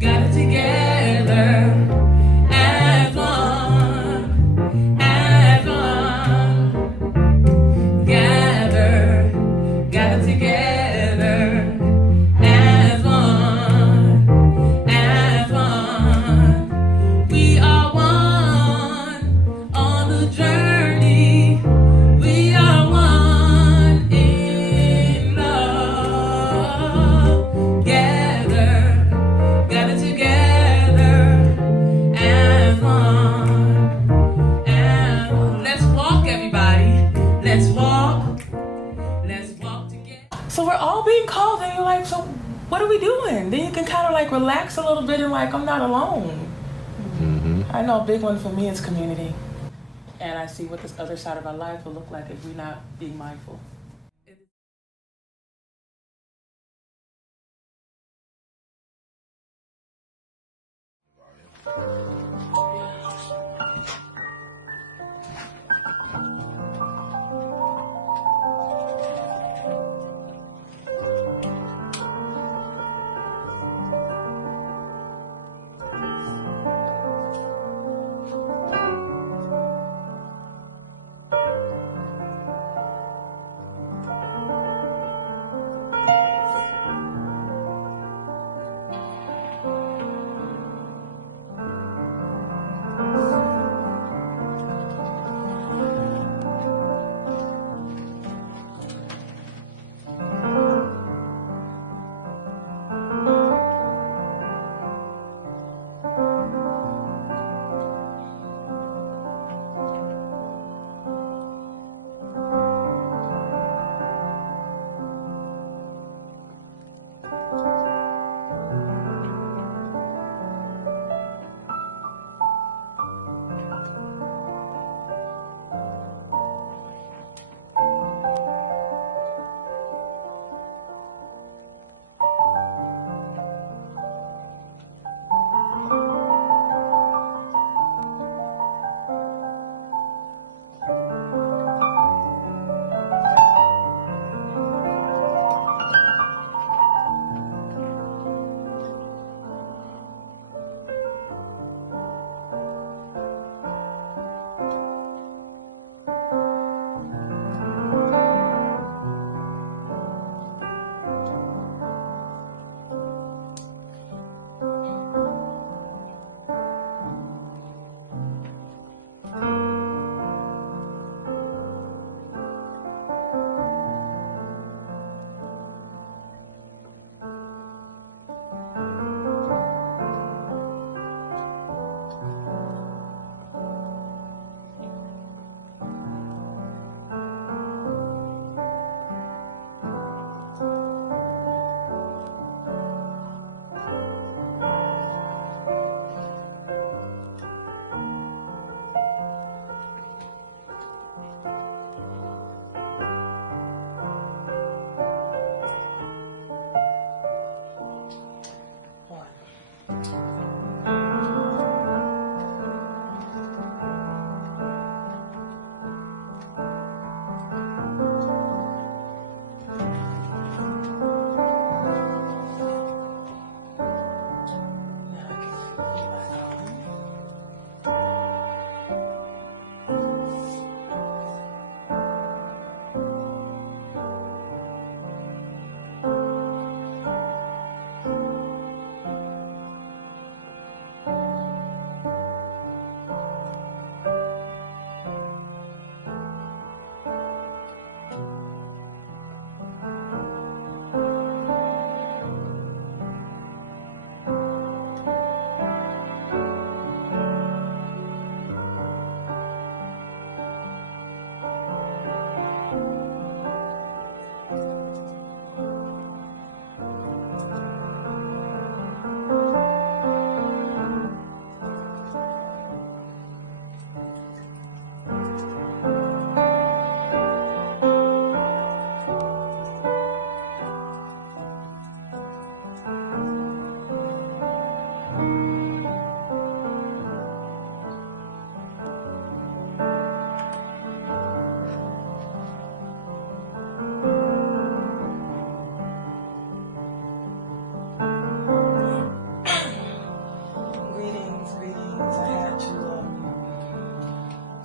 got it together as one, as one. Gather together as one, as one. We are one on the journey. We are one in love. Gather together as one, as one. Let's walk, everybody. Let's walk. Let's walk together. So we're all being called, and you're like, so what are we doing? Then you can kind of like relax a little bit and like, I'm not alone. I know a big one for me is community. And I see what this other side of our life will look like if we're not being mindful.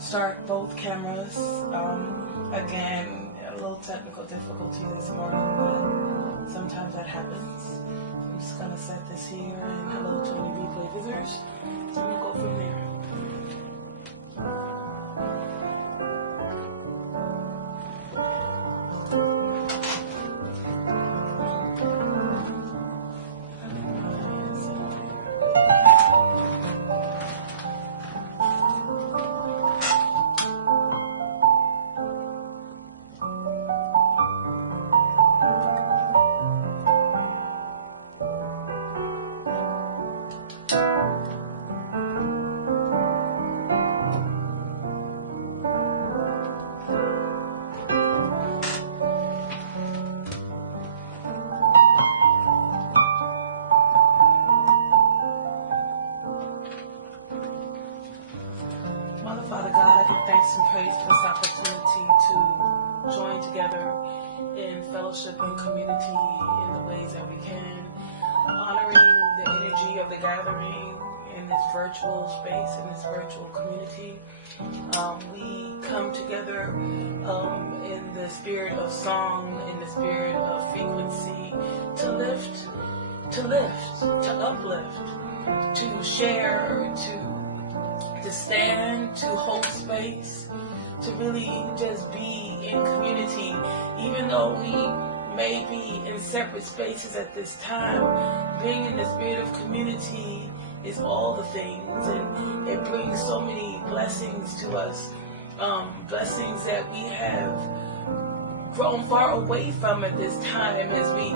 start both cameras. Again, a little technical difficulty this morning, but sometimes that happens. I'm just gonna set this here, and hello to any replay visitors. So we'll go from there. Father God, I give thanks and praise for this opportunity to join together in fellowship and community in the ways that we can, honoring the energy of the gathering in this virtual space, in this virtual community. We come together in the spirit of song, in the spirit of frequency, to lift, to uplift, to share, to stand, to hold space, to really just be in community. Even though we may be in separate spaces at this time, being in the spirit of community is all the things, and it brings so many blessings to us, blessings that we have grown far away from at this time as we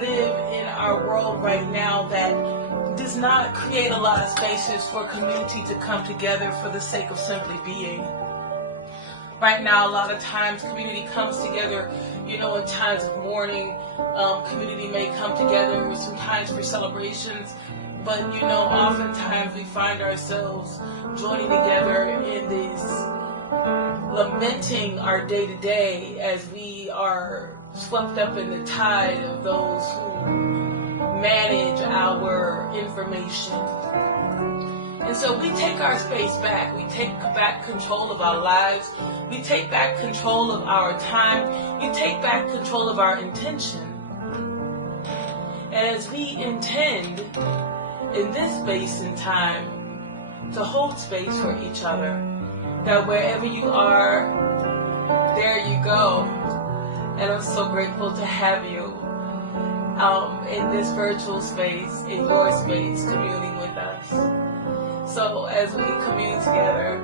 live in our world right now that does not create a lot of spaces for community to come together for the sake of simply being. Right now, a lot of times community comes together, in times of mourning. Community may come together sometimes for celebrations, but oftentimes we find ourselves joining together in this lamenting our day-to-day as we are swept up in the tide of those who manage our information. And so we take our space back. We take back control of our lives. We take back control of our time. We take back control of our intention. As we intend in this space and time to hold space for each other, that wherever you are, there you go. And I'm so grateful to have you in this virtual space, in your space, communing with us. So as we commune together,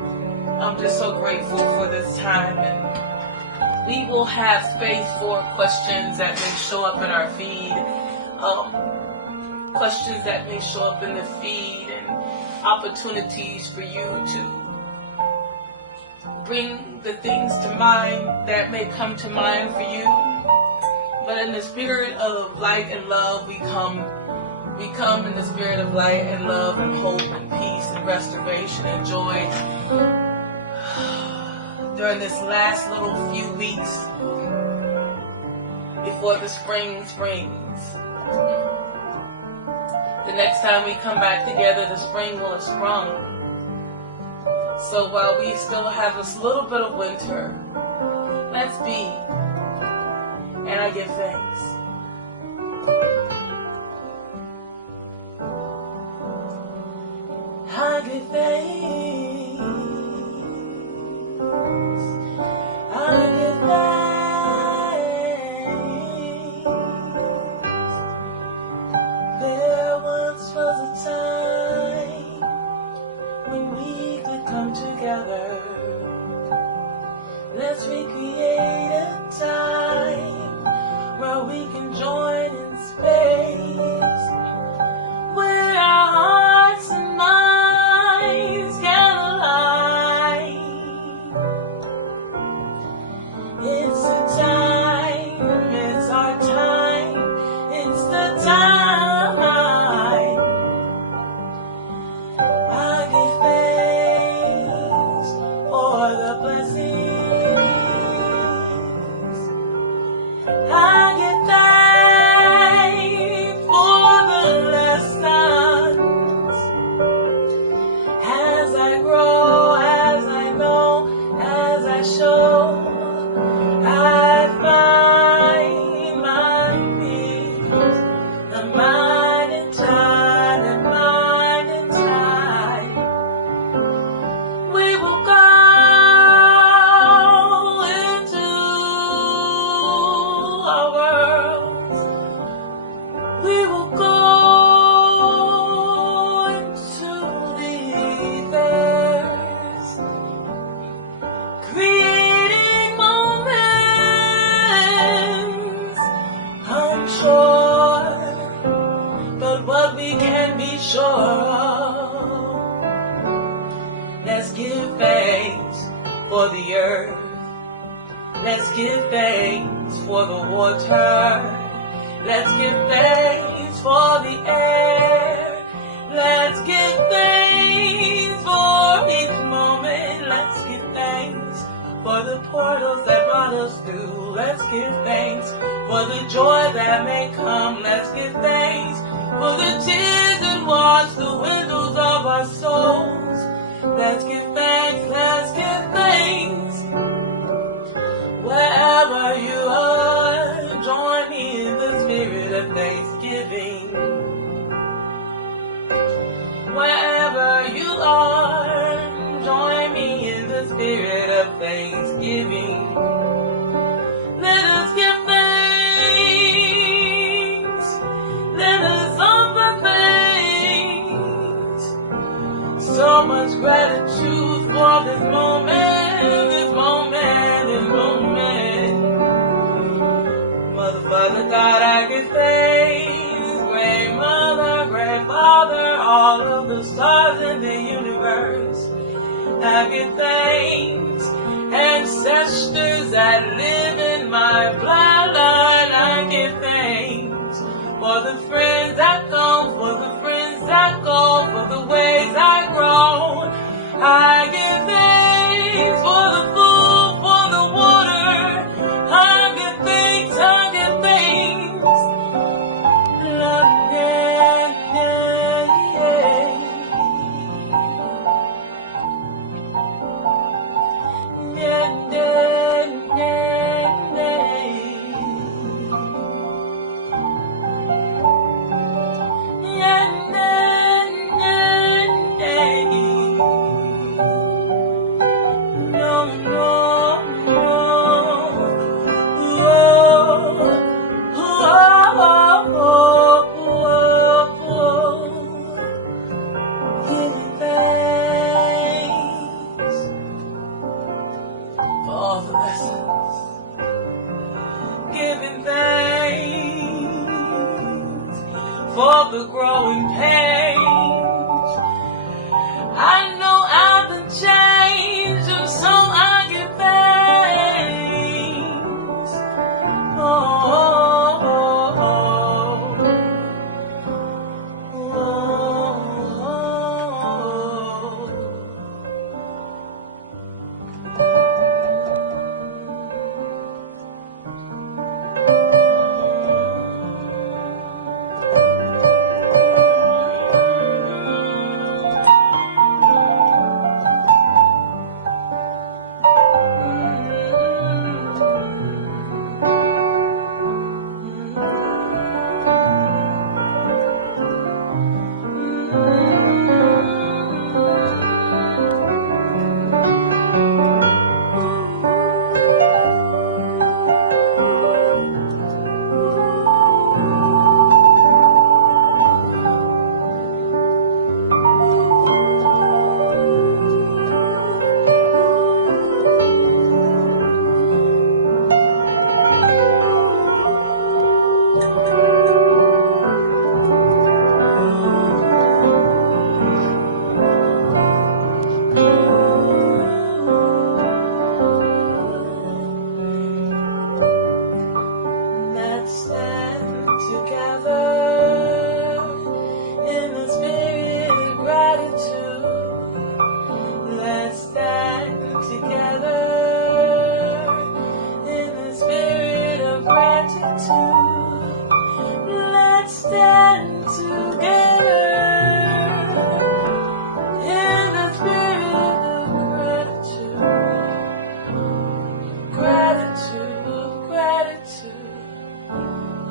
I'm just so grateful for this time, and we will have space for questions that may show up in our feed, questions that may show up in the feed, and opportunities for you to bring the things to mind that may come to mind for you. But in the spirit of light and love, we come in the spirit of light and love and hope and peace and restoration and joy during this last little few weeks before the spring springs. The next time we come back together, the spring will have sprung. So while we still have this little bit of winter, let's be. And I give thanks. I give thanks. I give thanks. There once was a time when we could come together. Let's recreate a time where we can join in space, where our hearts and minds can align. It's the time, it's our time, it's the time. I give thanks. we can be sure of. Let's give thanks for the earth. Let's give thanks for the water. Let's give thanks for the air. Let's give thanks for each moment. Let's give thanks for the portals that brought us through. Let's give thanks for the joy that may come. Let's give thanks for the tears that wash the windows of our souls. Let's give thanks, let's give thanks. Wherever you are, join me in the spirit of thanksgiving. Wherever you are, join me in the spirit of thanksgiving. Let us give thanks. Let us offer thanks. So much gratitude for this moment, this moment, this moment. Mother, Father, God, I give thanks. Great Mother, Grandfather, all of the stars in the universe, I give thanks. Ancestors that live in my bloodline, I give thanks. For the friends that come, for the friends that go, for the ways I grow, I give thanks. For the food, for the water, I give thanks, I give thanks. Lord, yeah, yeah, yeah. Yeah, yeah, yeah, yeah. Yeah, yeah, yeah, yeah. No, no, no. Whoa, whoa, whoa, whoa. Give me thanks for all the lessons. Giving thanks for the growing pains. I know I've been changed, and so I give thanks. Oh, oh, oh, let's stand together in the spirit of gratitude. Let's stand together in the spirit of gratitude. Let's stand together in the spirit of gratitude. Gratitude, gratitude,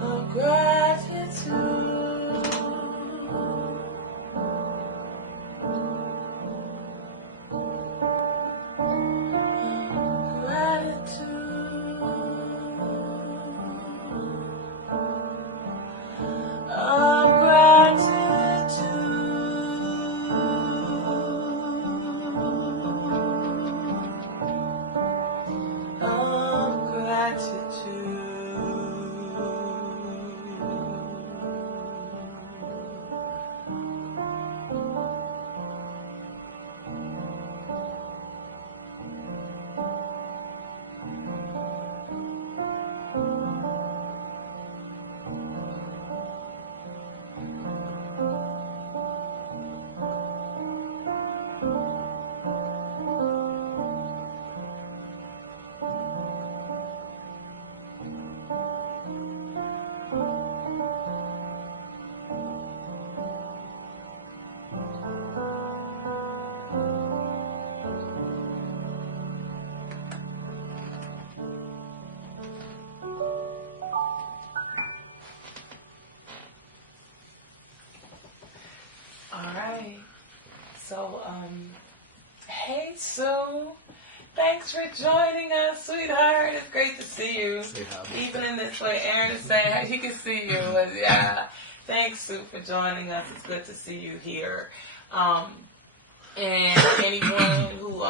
of gratitude. Gratitude. Of gratitude. All right. So, hey, Sue. Thanks for joining us, sweetheart. It's great to see you. Even in this way, Aaron is saying he can see you. But yeah. Thanks, Sue, for joining us. It's good to see you here. And anyone who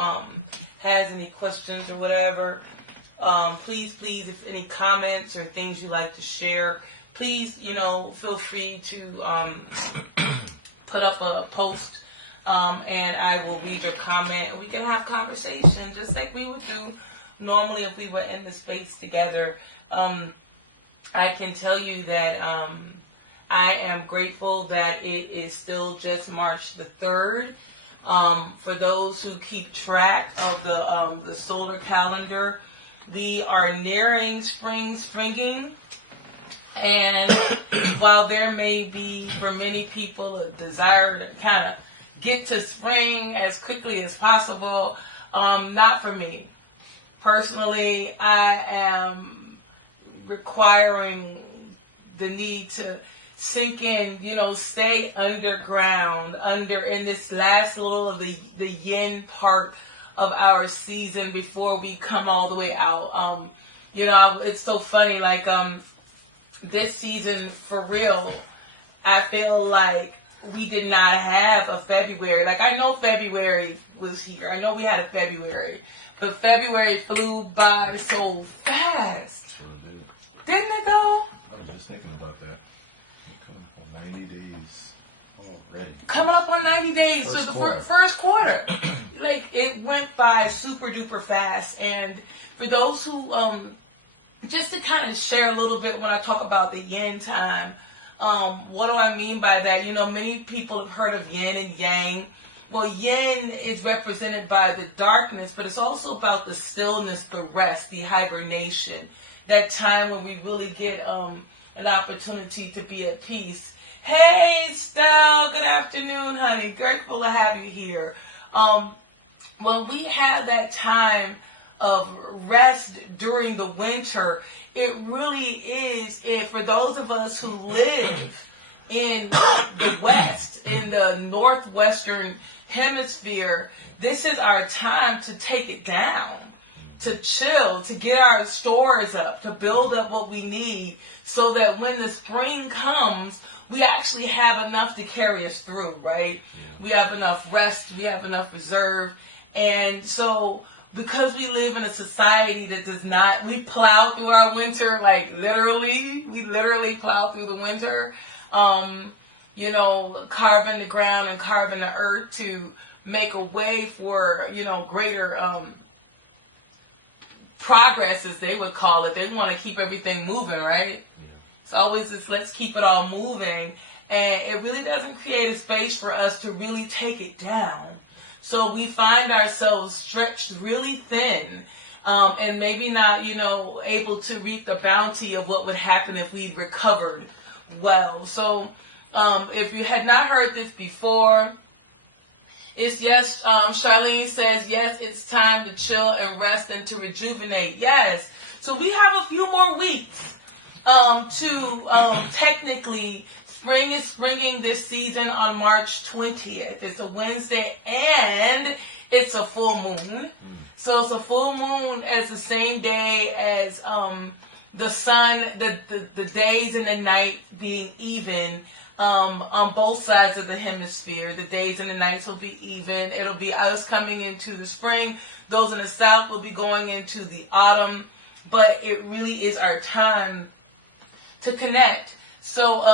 has any questions or whatever, please, if any comments or things you'd like to share, please, feel free to put up a post, and I will read your comment. We can have conversation just like we would do normally if we were in the space together. I can tell you that I am grateful that it is still just March the 3rd. For those who keep track of the solar calendar, we are nearing springing. And while there may be, for many people, a desire to kind of get to spring as quickly as possible, not for me. Personally, I am requiring the need to sink in, stay underground, in this last little of the yin part of our season before we come all the way out. It's so funny, like, this season, for real, I feel like we did not have a February. Like, I know February was here. I know we had a February. But February flew by so fast. Sure did. Didn't it, though? I was just thinking about that. Coming up on 90 days already. Coming up on 90 days. First so quarter. the first quarter. Like, it went by super duper fast. And for those who... just to kind of share a little bit when I talk about the yin time, what do I mean by that? Many people have heard of yin and yang. Well, yin is represented by the darkness, but it's also about the stillness, the rest, the hibernation, that time when we really get an opportunity to be at peace. Hey, Stell, good afternoon, honey. Grateful to have you here. When we have that time of rest during the winter, it really is, for those of us who live in the West, in the Northwestern Hemisphere, this is our time to take it down, to chill, to get our stores up, to build up what we need so that when the spring comes, we actually have enough to carry us through, right? Yeah. We have enough rest, we have enough reserve, and so because we live in a society that does not, we plow through our winter, like literally, we literally plow through the winter, carving the ground and carving the earth to make a way for, greater progress, as they would call it. They want to keep everything moving, right? Yeah. It's always this, let's keep it all moving. And it really doesn't create a space for us to really take it down. So we find ourselves stretched really thin, and maybe not, able to reap the bounty of what would happen if we recovered well. So if you had not heard this before, it's yes, Charlene says, yes, it's time to chill and rest and to rejuvenate. Yes. So we have a few more weeks to technically... Spring is springing this season on March 20th. It's a Wednesday and it's a full moon. So it's a full moon as the same day as the sun, the days and the night being even on both sides of the hemisphere. The days and the nights will be even. It'll be us coming into the spring. Those in the south will be going into the autumn. But it really is our time to connect. So,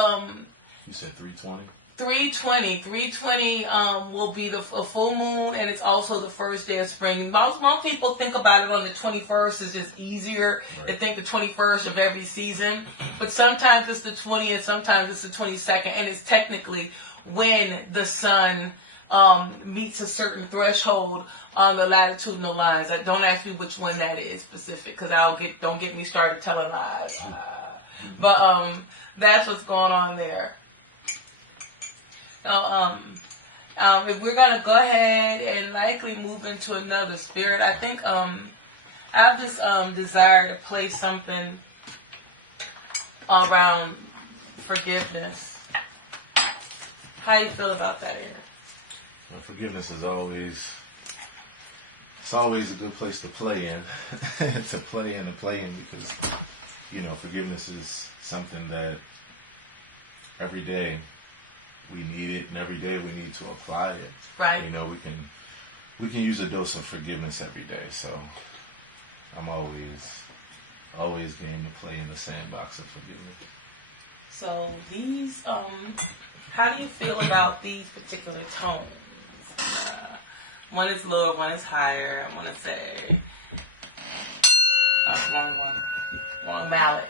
you said 320? 320 will be a full moon, and it's also the first day of spring. Most people think about it on the 21st. It's just easier to think the 21st of every season. But sometimes it's the 20th, sometimes it's the 22nd, and it's technically when the sun meets a certain threshold on the latitudinal lines. Don't ask me which one that is specific, because don't get me started telling lies. But that's what's going on there. So, if we're going to go ahead and likely move into another spirit, I think I have this desire to play something around forgiveness. How you feel about that, Aaron? Well, forgiveness is always a good place to play in, to play in because, forgiveness is something that every day we need it, and every day we need to apply it. Right. We can use a dose of forgiveness every day. So I'm always game to play in the sandbox of forgiveness. So these, how do you feel about these particular tones? One is lower, one is higher. I want to say, wrong mallet.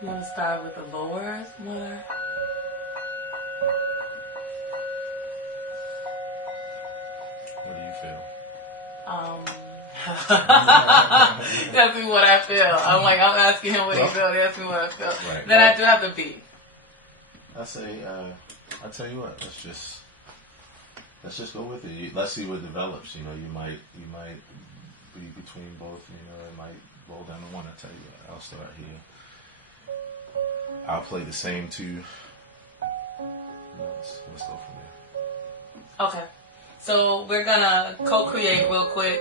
You want to start with the lower one? What do you feel? That's me what I feel. I'm asking him what he feels. He asks me what I feel. Right. Then I do have the beat. I say, I tell you what, let's just go with it. Let's see what develops. You might be between both. It might roll down to one. I tell you what, I'll start here. I'll play the same two. Let's go from there. Okay. So we're gonna co-create real quick,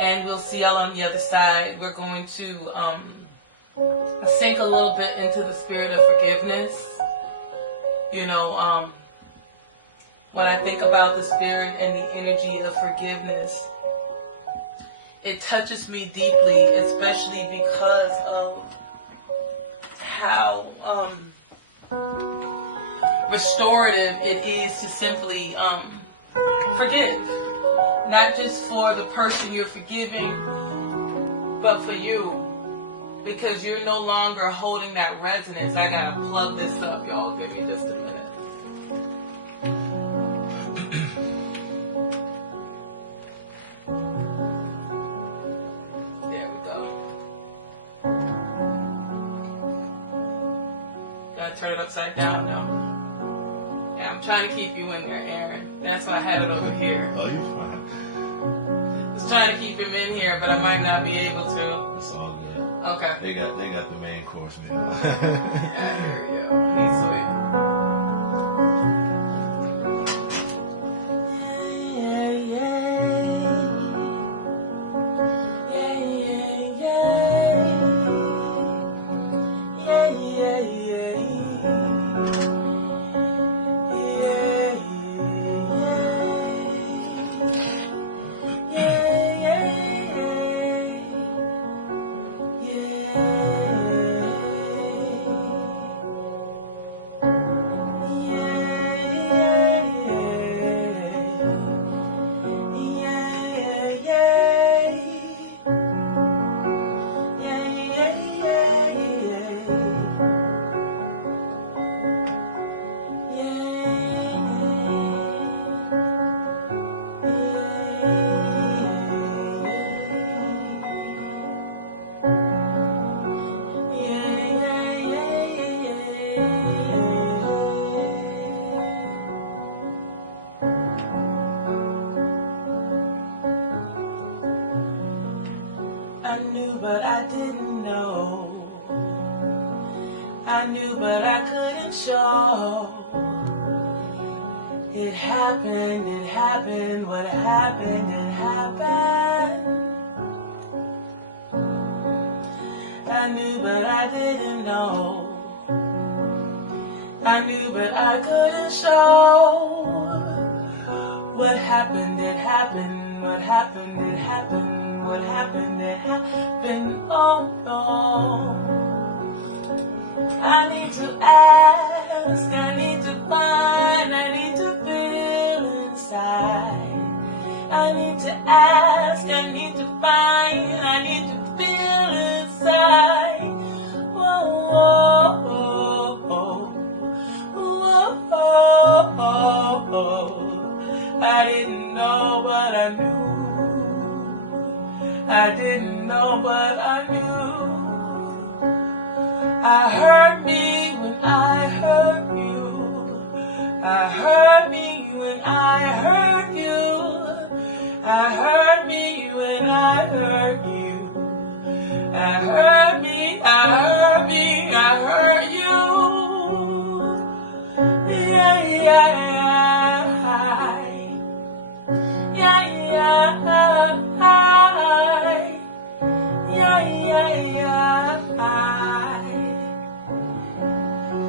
and we'll see y'all on the other side. We're going to sink a little bit into the spirit of forgiveness. When I think about the spirit and the energy of forgiveness, it touches me deeply, especially because of how restorative it is to simply forgive. Not just for the person you're forgiving, but for you. Because you're no longer holding that resonance. I gotta plug this up, y'all. Give me just a minute. There we go. Gotta turn it upside down now. Yeah, I'm trying to keep you in there, Aaron. That's why I had it over here. Oh, you're fine. I was trying to keep him in here, but I might not be able to. It's all good. Okay. They got the main course meal. Yeah, here we go. He's sweet. I knew, but I didn't know. I knew, but I couldn't show. It happened, what happened, it happened. I knew, but I didn't know. I knew, but I couldn't show. What happened, it happened, what happened, it happened. What happened, it happened, oh no. I need to ask, I need to find, I need to feel inside. I need to ask, I need to find, I need to feel inside. Whoa, whoa, whoa, whoa, whoa, whoa. I didn't know, but I knew. I didn't know, but I knew. I hurt me when I hurt you. I I hurt me when I hurt you. I hurt me when I hurt you. I hurt me, I hurt me, I hurt you. Yeah, yeah, yeah, yeah,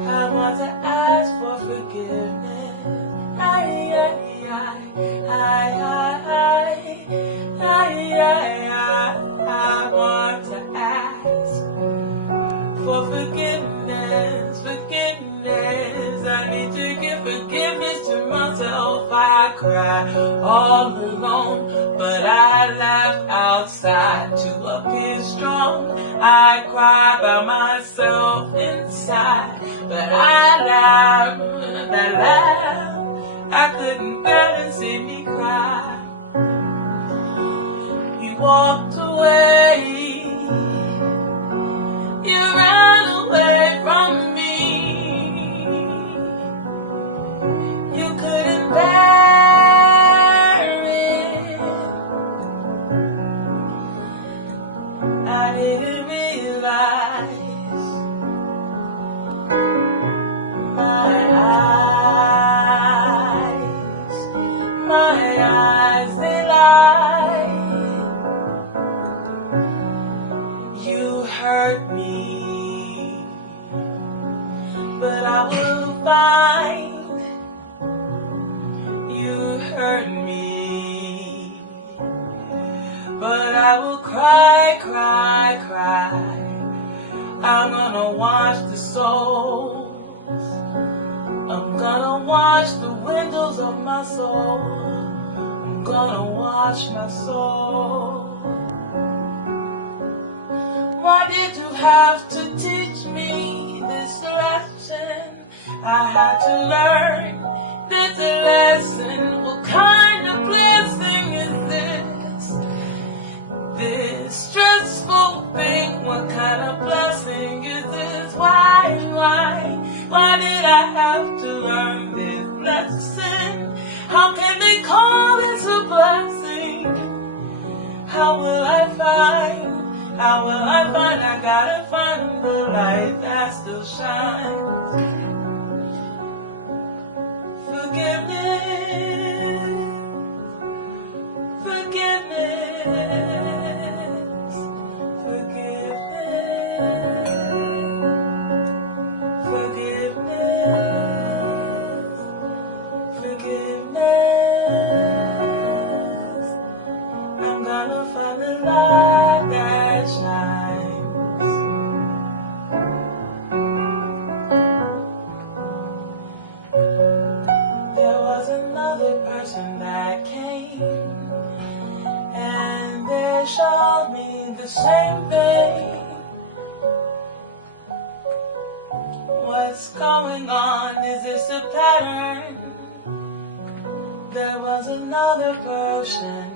I want to ask for forgiveness. I want to ask for forgiveness, forgiveness. I need to give forgiveness to myself. I cry all alone, but I laugh outside to appear strong. I cry by myself inside, but I laugh, that laugh. I couldn't bear to see me cry. You walked away. You ran away from me. You couldn't bear it. I didn't realize my eyes, they lie. You hurt me, but I will find. You hurt me, but I will cry, cry, cry. I'm gonna wash the souls. I'm gonna wash the windows of my soul. I'm gonna wash my soul. Why did you have to teach me this lesson? I had to learn this lesson. What kind of blessing is this? This stressful thing, what kind of blessing is this? Why did I have to learn this lesson? How can they call this a blessing? How will I find? How will I find? I gotta find the light that still shines. Forgiveness, forgiveness, forgiveness, forgiveness, forgiveness. I'm gonna find the light that shines. There was another person that came, and they showed me the same thing. What's going on? Is this a pattern? There was another person.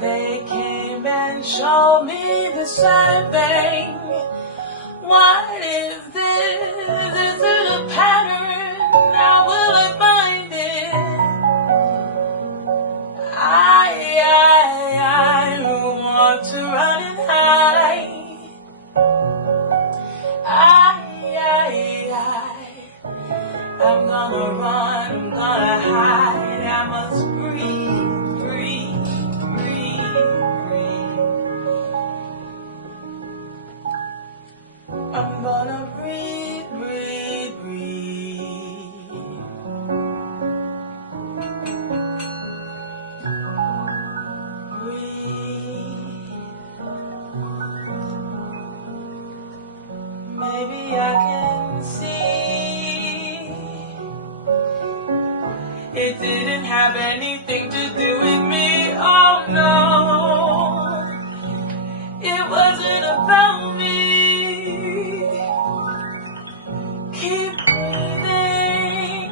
They came and showed me the same thing. What is this? Is it a pattern? How will I find it? I want to run and hide. I'm gonna run, I'm gonna hide. I must breathe, breathe, breathe, breathe. I'm gonna breathe, breathe, breathe. Breathe. Maybe I can see. It didn't have anything to do with me, oh no. It wasn't about me. Keep breathing,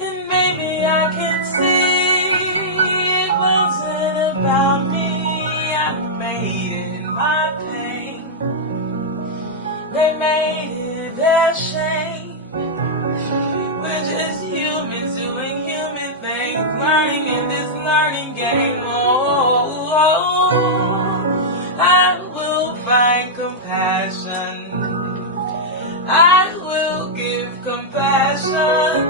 and maybe I can see. It wasn't about me. I made it my pain. They made it their shame. compassion.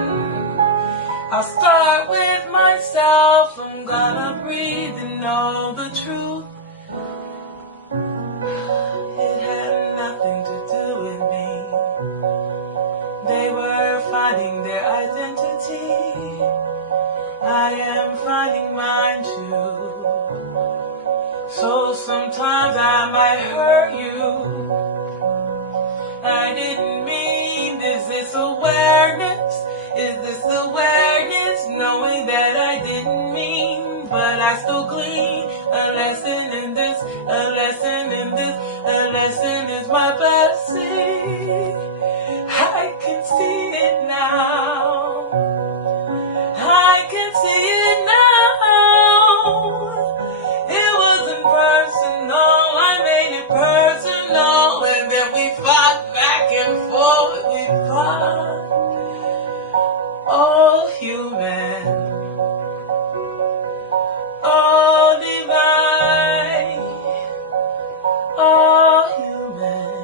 I'll start with myself. I'm gonna breathe and know the truth. It had nothing to do with me. They were finding their identity. I am finding mine too. So sometimes I might hurt you. I didn't mean, is this awareness? Is this awareness? Knowing that I didn't mean, but I still glean a lesson in this, a lesson in this, a lesson is my blessing. I can see it now. I can see it now. It wasn't personal, I made it personal, and then we fought back and forth, we fought. All human, all divine, all human.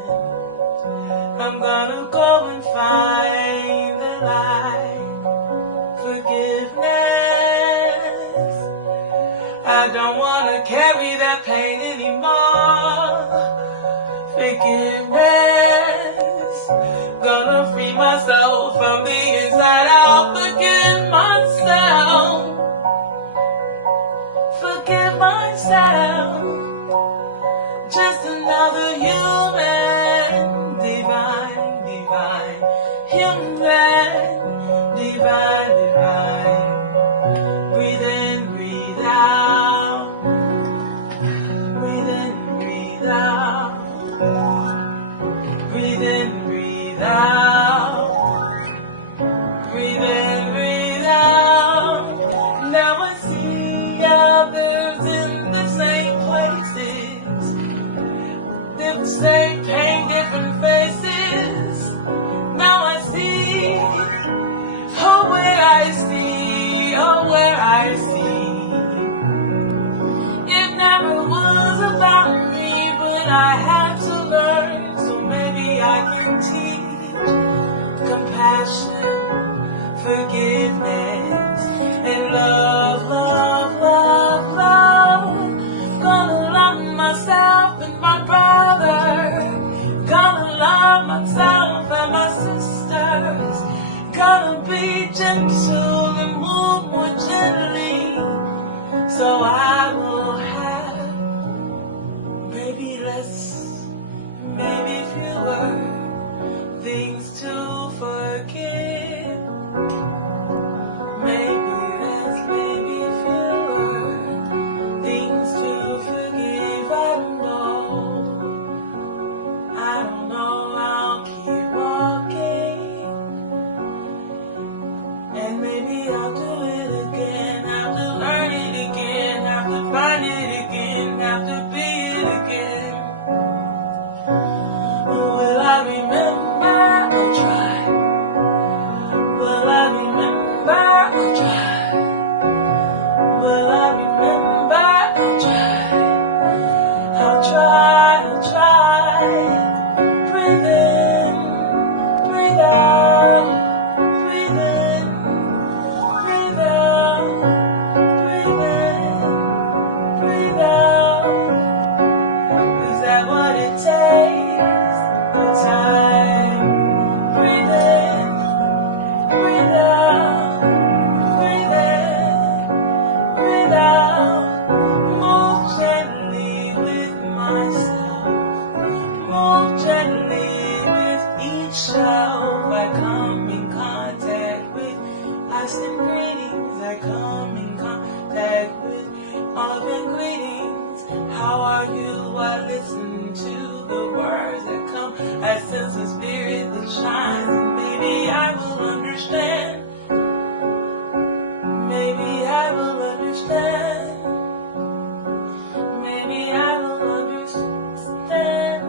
I'm gonna go and find the light, forgiveness. I don't wanna carry that pain anymore. Forgiveness. Gonna free myself from the inside out. Forgive myself. Forgive myself. Just another human. Divine, divine. Human. Divine, divine. Breathe in, breathe out. Breathe in, breathe out. Breathe in, breathe out. Breathe in, breathe out. Now I see others in the same places. The same pain, different faces. Now I see, oh where I see, oh where I see. It never was about me, but I had to learn, so maybe I can teach compassion, forgiveness, and love, love, love, love. Gonna love myself and my brother. Gonna love myself and my sisters. Gonna be gentle and move more gently. So I will have maybe less, maybe fewer things to forgive. Maybe less, maybe fewer things to forgive. I don't know, I'll keep walking. And maybe I'll do it again, have to learn it again, have to find it again, have to be it again. Will I remember? I'll try. Will I remember? I'll try. Will I remember? I'll try. I'll try, I'll try. Breathe in, breathe out. Breathe in, breathe out. Breathe in, breathe out. Is that what it takes? The time. Breathe in, breathe out. Breathe in, breathe out. Move gently with myself. Move gently with each self. I come in contact with. I send greetings. I come in contact with all the greetings. How are you? I listen to the words that come. I sense the spirit that shines, and maybe I will understand. Maybe I will understand. Maybe I will understand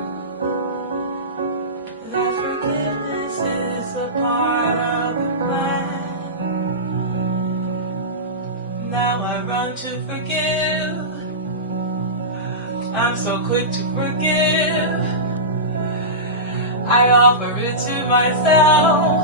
that forgiveness is a part of the plan. Now I run to forgive. I'm so quick to forgive. I offer it to myself.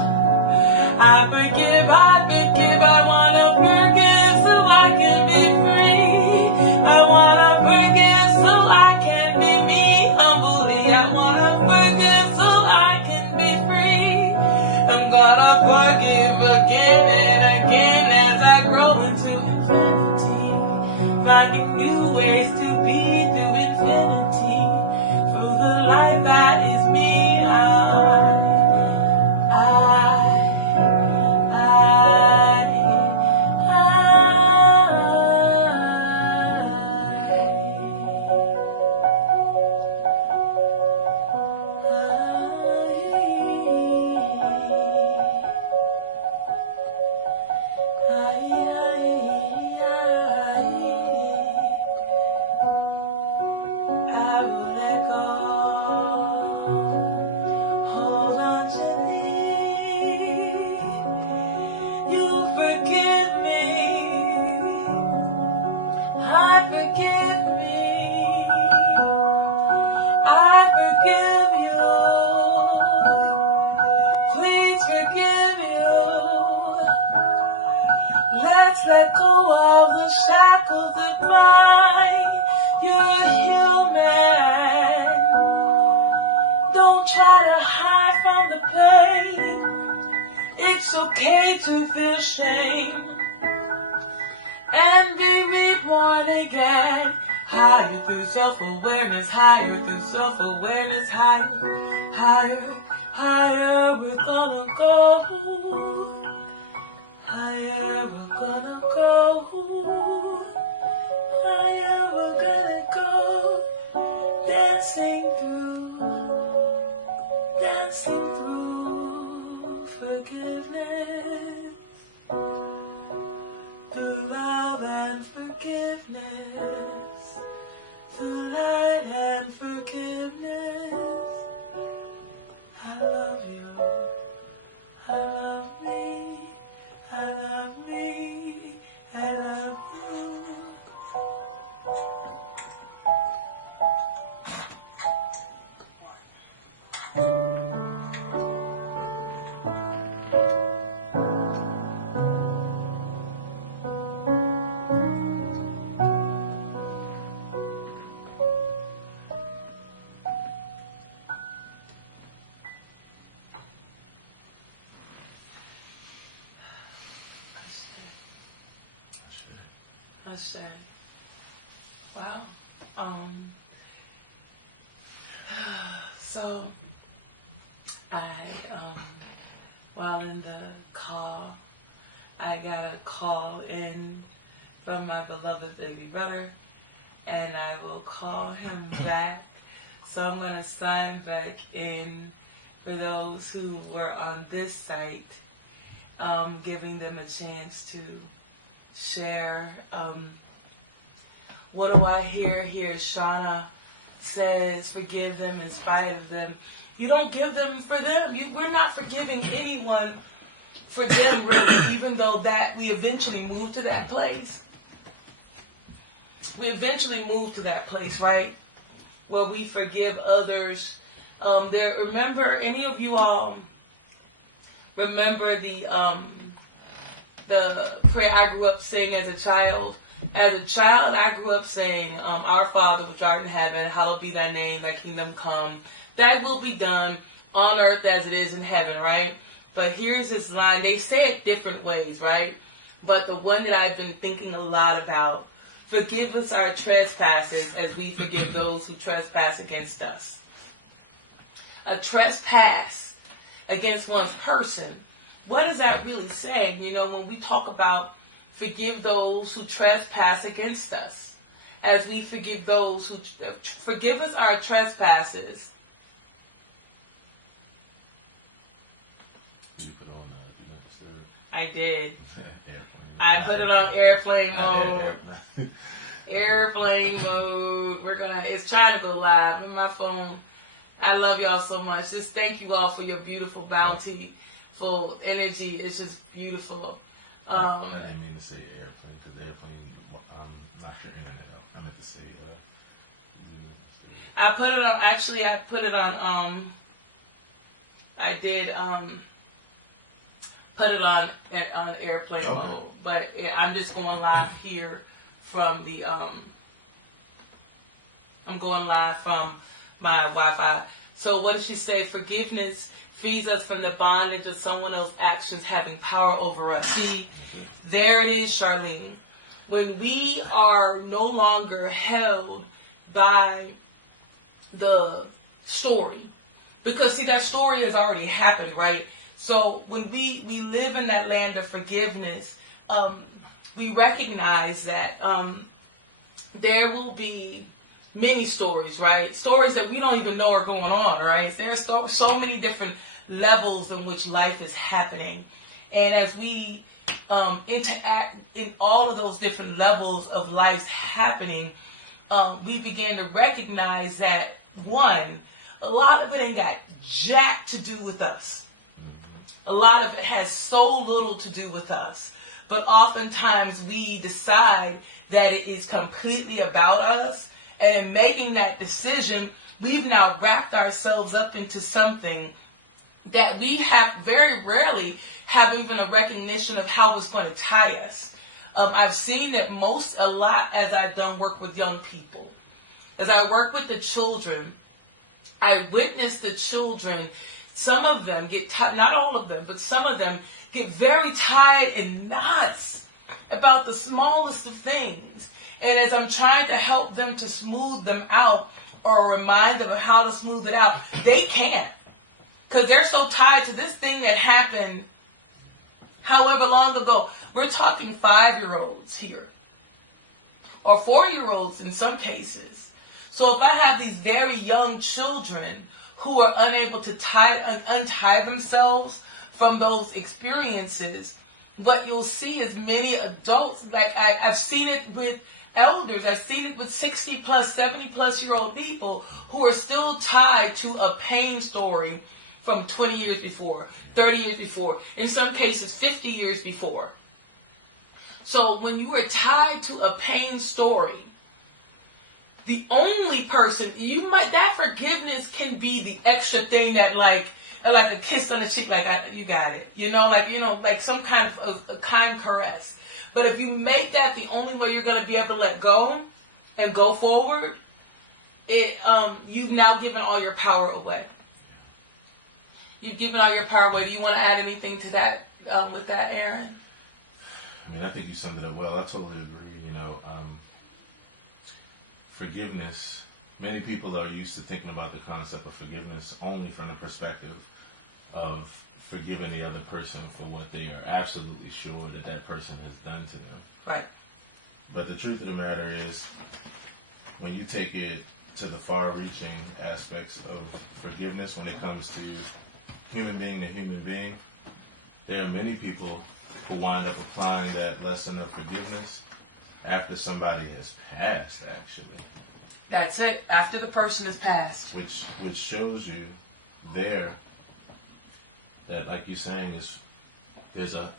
I forgive, I wanna forgive so I can be free. I wanna forgive so I can be me humbly. I wanna forgive so I can be free. I'm gonna forgive again and again as I grow into infinity, finding new ways to be through infinity, through the life that is me. I will let go. Hold on gently. You forgive me. I forgive me. I forgive you. Please forgive you. Let's let go of the shackles that bind. You're human. Don't try to hide from the pain. It's okay to feel shame and be reborn again. Higher through self-awareness, higher through self-awareness, higher, higher, higher we're gonna go. Higher we're gonna go. Higher we're gonna go. Dancing through forgiveness, through love and forgiveness, through light and forgiveness. I love you, I love me, I love me, I love you. Ashe. Wow. So while in the call, I got a call in from my beloved baby brother, and I will call him back. So I'm going to sign back in for those who were on this site, giving them a chance to share. What do I hear here? Shauna says, forgive them in spite of them. You don't give them for them. We're not forgiving anyone for them, really, even though that we eventually move to that place. We eventually move to that place, right? Where we forgive others. Remember, any of you all remember the prayer I grew up saying as a child? As a child, I grew up saying, Our Father which art in heaven, hallowed be thy name, thy kingdom come. Thy will be done on earth as it is in heaven, right? But here's this line. They say it different ways, right? But the one that I've been thinking a lot about, forgive us our trespasses as we forgive those who trespass against us. A trespass against one's person. What is that really saying? You know, when we talk about forgive those who trespass against us, as we forgive those who forgive us our trespasses. You put on I did. airplane. I put it on airplane mode. Airplane mode. It's trying to go live in my phone. I love y'all so much. Just thank you all for your beautiful, bountiful energy. It's just beautiful. I didn't mean to say airplane, because airplane knocked your internet out. I meant to say I put it on, actually I put it on, I did put it on airplane mode. But I'm just going live here from the I'm going live from my Wi-Fi. So what did she say? Forgiveness frees us from the bondage of someone else's actions having power over us. See, there it is, Charlene. When we are no longer held by the story, because see, that story has already happened, right? So when we live in that land of forgiveness, we recognize that there will be many stories, right? Stories that we don't even know are going on, right? There's so many different levels in which life is happening. And as we interact in all of those different levels of life happening, we begin to recognize that, one, a lot of it ain't got jack to do with us. A lot of it has so little to do with us. But oftentimes we decide that it is completely about us. And in making that decision, we've now wrapped ourselves up into something that we have very rarely have even a recognition of how it's going to tie us. I've seen it a lot as I've done work with young people. As I work with the children, I witness the children, some of them get tied, not all of them, but some of them get very tied in knots about the smallest of things. And as I'm trying to help them to smooth them out or remind them of how to smooth it out, they can't. Because they're so tied to this thing that happened however long ago. We're talking 5-year-olds here. Or 4-year-olds in some cases. So if I have these very young children who are unable to untie themselves from those experiences, what you'll see is many adults, like I've seen it with elders, I've seen it with 60 plus, 70 plus year old people who are still tied to a pain story from 20 years before, 30 years before, in some cases 50 years before. So when you are tied to a pain story, the only person, that forgiveness can be the extra thing that like a kiss on the cheek, like you got it, like some kind of a kind caress. But if you make that the only way you're going to be able to let go and go forward, you've now given all your power away. You've given all your power away. Do you want to add anything to that with that, Aaron? I mean, I think you summed it up well. I totally agree. Forgiveness, many people are used to thinking about the concept of forgiveness only from the perspective of forgiving the other person for what they are absolutely sure that person has done to them. Right. But the truth of the matter is, when you take it to the far-reaching aspects of forgiveness, when it comes to human being to human being, there are many people who wind up applying that lesson of forgiveness after somebody has passed, actually. That's it. After the person has passed. Which shows you there that, like you're saying, there's a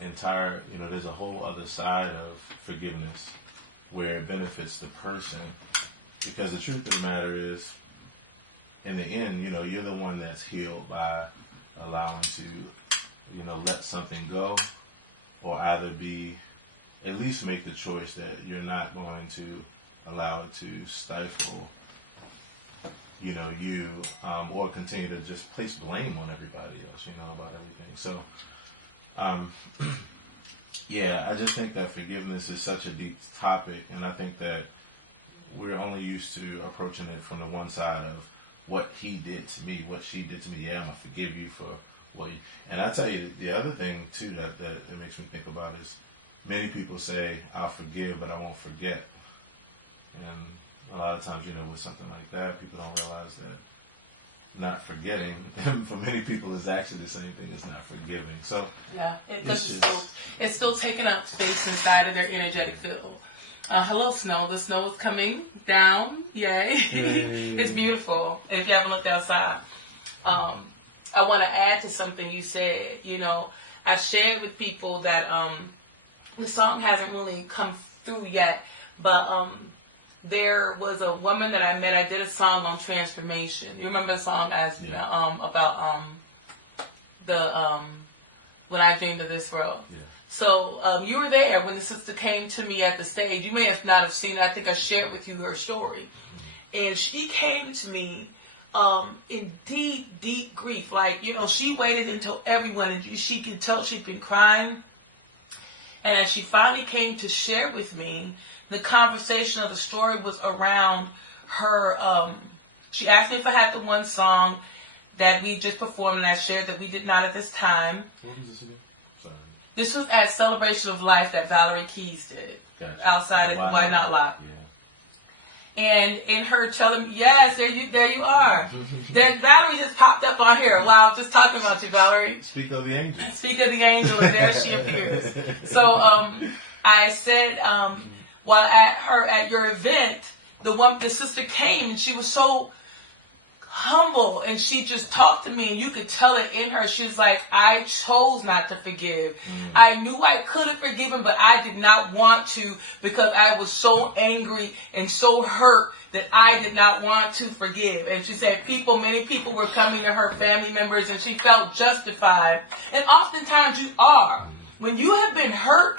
whole other side of forgiveness where it benefits the person. Because the truth of the matter is, in the end, you're the one that's healed by allowing to, let something go, or either at least make the choice that you're not going to allow it to stifle, you, or continue to just place blame on everybody else, about everything. So, yeah, I just think that forgiveness is such a deep topic, and I think that we're only used to approaching it from the one side of what he did to me, what she did to me. Yeah, I'm going to forgive you for what you... And I tell you, the other thing, too, that it makes me think about is many people say, I'll forgive, but I won't forget. And a lot of times, with something like that, people don't realize that not forgetting, for many people, is actually the same thing as not forgiving. So yeah, it's still taking up space inside of their energetic field. Hello, snow. The snow is coming down. Yay. It's beautiful. If you haven't looked outside. I want to add to something you said. I've shared with people that the song hasn't really come through yet, but there was a woman that I met. I did a song on transformation. You remember the song about when I dreamed of this world. Yeah. So you were there when the sister came to me at the stage. You may have not have seen it. I think I shared with you her story. And she came to me in deep, deep grief. Like, you know, she waited until everyone, and she could tell she'd been crying. And as she finally came to share with me, the conversation of the story was around her, she asked me if I had the one song that we just performed, and I shared that we did not at this time. What was this again? Sorry. This was at Celebration of Life that Valerie Keys did. Gotcha. Outside at Why Not Lock. Yeah. And in her telling me, yes, there you are. Valerie just popped up on here while I was just talking about you, Valerie. Speak of the angel. Speak of the angel, and there she appears. So I said, while at your event, the sister came and she was so humble, and she just talked to me, and you could tell it in her. She was like, I chose not to forgive. I knew I could have forgiven, but I did not want to, because I was so angry and so hurt that I did not want to forgive. And she said many people were coming to her, family members, and she felt justified. And oftentimes you are. When you have been hurt,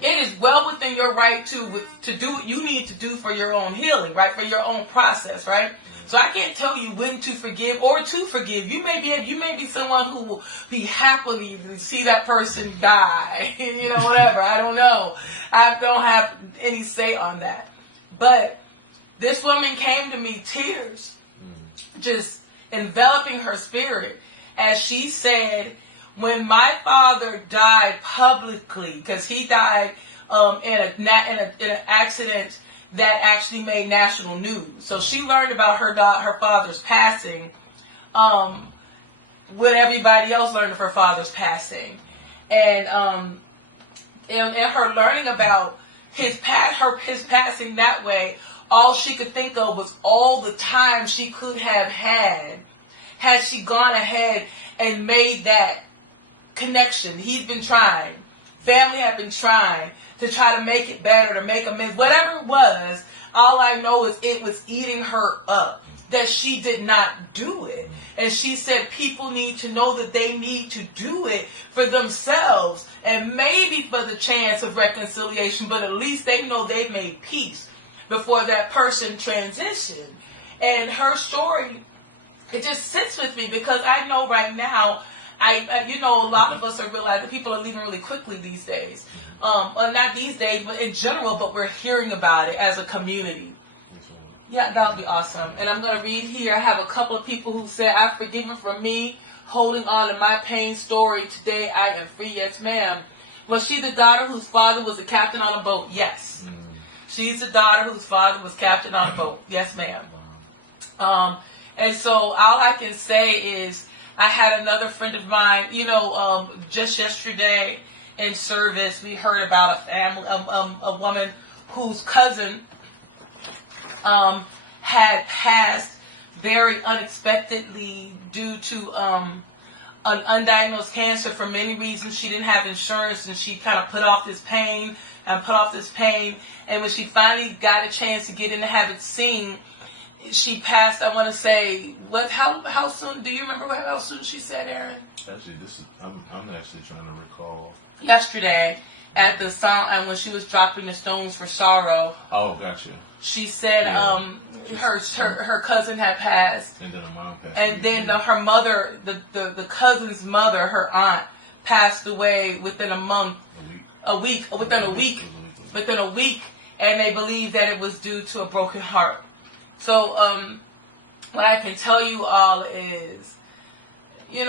it is well within your right to do what you need to do for your own healing, right? For your own process, right? So I can't tell you when to forgive or to forgive. You may be someone who will be happily to see that person die, you know, whatever. I don't know. I don't have any say on that. But this woman came to me, tears just enveloping her spirit, as she said, when my father died publicly, because he died in an accident that actually made national news. So she learned about her father's passing when everybody else learned of her father's passing. And her learning about his passing that way, all she could think of was all the time she could have had she gone ahead and made that connection. He'd been trying. Family had been trying to try to make it better, to make amends. Whatever it was, all I know is it was eating her up, that she did not do it. And she said people need to know that they need to do it for themselves, and maybe for the chance of reconciliation, but at least they know they made peace before that person transitioned. And her story, it just sits with me, because I know right now, a lot of us are realizing people are leaving really quickly these days. Not these days, but in general, but we're hearing about it as a community. Yeah, that would be awesome. And I'm going to read here. I have a couple of people who said, I've forgiven from me, holding on to my pain story. Today I am free. Yes, ma'am. Was she the daughter whose father was a captain on a boat? Yes. She's the daughter whose father was captain on a boat. Yes, ma'am. And so all I can say is, I had another friend of mine, just yesterday in service, we heard about a woman whose cousin had passed very unexpectedly due to an undiagnosed cancer. For many reasons, she didn't have insurance, and she kind of put off this pain. And when she finally got a chance to get in to have it seen, she passed, I want to say, how soon? Do you remember how soon she said, Aaron? Actually, I'm actually trying to recall. Yesterday, at the song, and when she was dropping the Stones for Sorrow. Oh, gotcha. She said her cousin had passed. And then her mom passed. And then her mother, the cousin's mother, her aunt, passed away within a month. Within a week, and they believe that it was due to a broken heart. So, what I can tell you all is, we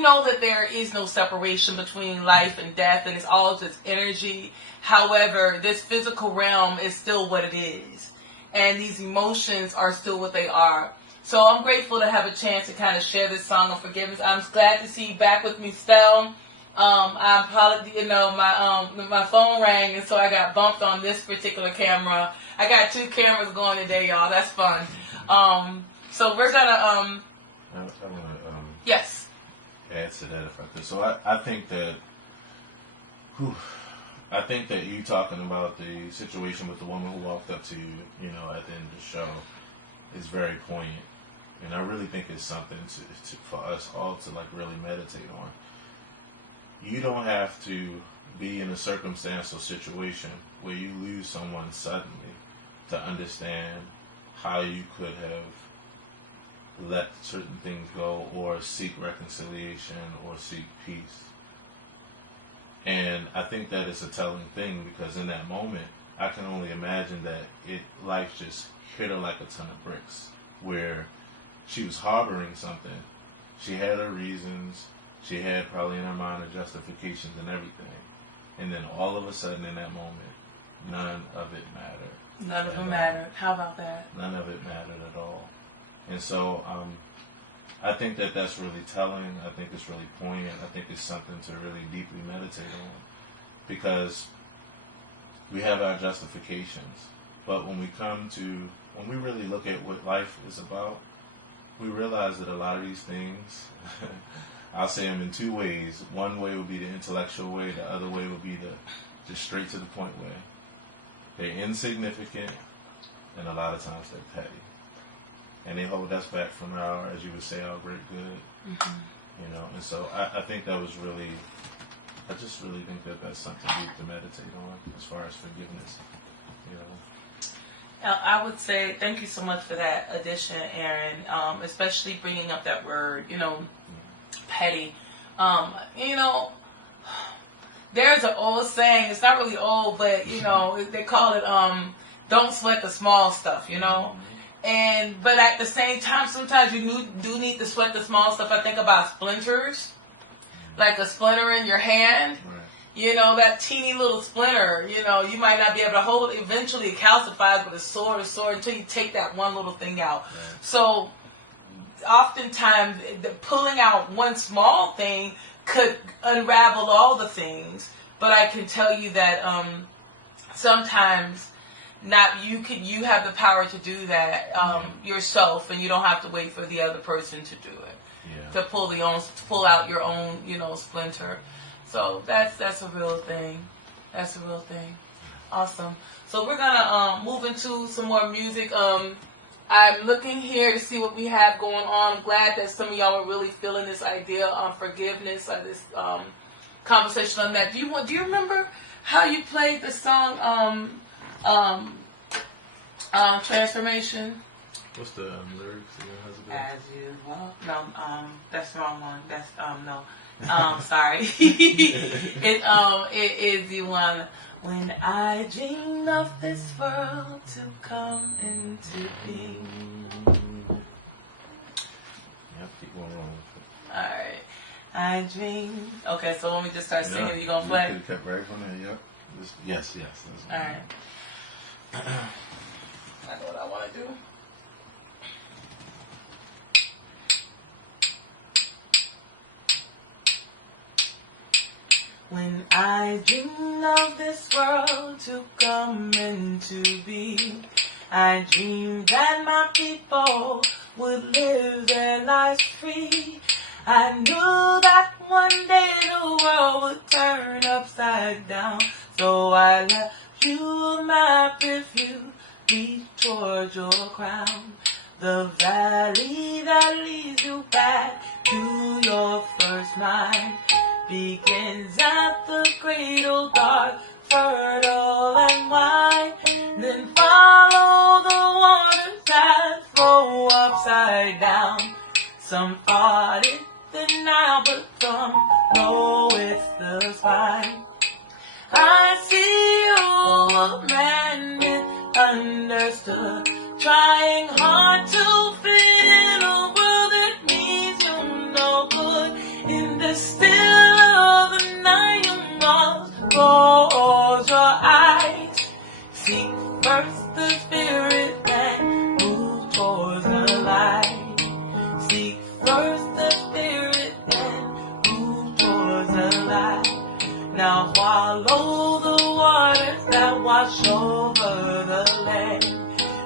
know that there is no separation between life and death, and it's all just energy. However, this physical realm is still what it is, and these emotions are still what they are. So I'm grateful to have a chance to kind of share this song of forgiveness. I'm glad to see you back with me, Stel. I'm probably, my phone rang, and so I got bumped on this particular camera. I got 2 cameras going today, y'all. That's fun. So we're gonna I want to yes, add to that if I could. So I think that you talking about the situation with the woman who walked up to you, at the end of the show, is very poignant, and I really think it's something for us all to really meditate on. you don't have to be in a circumstance or situation where you lose someone suddenly to understand how you could have let certain things go or seek reconciliation or seek peace. And I think that is a telling thing, because in that moment, I can only imagine that life just hit her like a ton of bricks, where she was harboring something. She had her reasons. She had probably in her mind her justifications and everything. And then all of a sudden in that moment, none of it mattered. None of it mattered. How about that? None of it mattered at all. And so I think that that's really telling. I think it's really poignant. I think it's something to really deeply meditate on, because we have our justifications. But when we really look at what life is about, we realize that a lot of these things, I'll say them in two ways. One way would be the intellectual way. The other way would be the just straight to the point way. They're insignificant, and a lot of times they're petty. And they hold us back from our, as you would say, our great good. Mm-hmm. You know, and so I think that was really, I just really think that that's something deep to meditate on as far as forgiveness. You know. I would say thank you so much for that addition, Aaron, especially bringing up that word, petty. There's an old saying, it's not really old, but, they call it, don't sweat the small stuff, But at the same time, sometimes you do need to sweat the small stuff. I think about splinters, like a splinter in your hand. Right. That teeny little splinter, you might not be able to hold it. Eventually it calcifies with a sword until you take that one little thing out. Right. So oftentimes pulling out one small thing could unravel all the things. But I can tell you that sometimes you have the power to do that yourself, and you don't have to wait for the other person to do it. Yeah. To pull out your own, splinter. So that's a real thing. That's a real thing. Awesome. So we're gonna move into some more music. I'm looking here to see what we have going on. I'm glad that some of y'all are really feeling this idea on forgiveness, this conversation on that. Do you remember how you played the song Transformation? What's the lyrics? As you walk. No, that's the wrong one. That's no. Sorry. It is the one. When I dreamed of this world to come into being. Yep, keep going wrong. Alright. I dreamed. Okay, so when we just start singing, you gonna play? You kept right from there, yep. Yes. Alright. I know what I want to do. When I dreamed of this world to come into being, I dreamed that my people would live their lives free. I knew that one day the world would turn upside down. So I left you a map if you reach towards your crown. The valley that leads you back to your first mind begins at the cradle, dark, fertile and wide. Then follow the waters that flow upside down. Some thought it the Nile, but some know it's the spine. I see you, a man misunderstood, trying hard to fit in a world that means you no good. In the still of the night, you must close your eyes. Seek first the spirit, then move towards the light. Seek first the spirit, then move towards the light. Now follow the waters that wash over the land.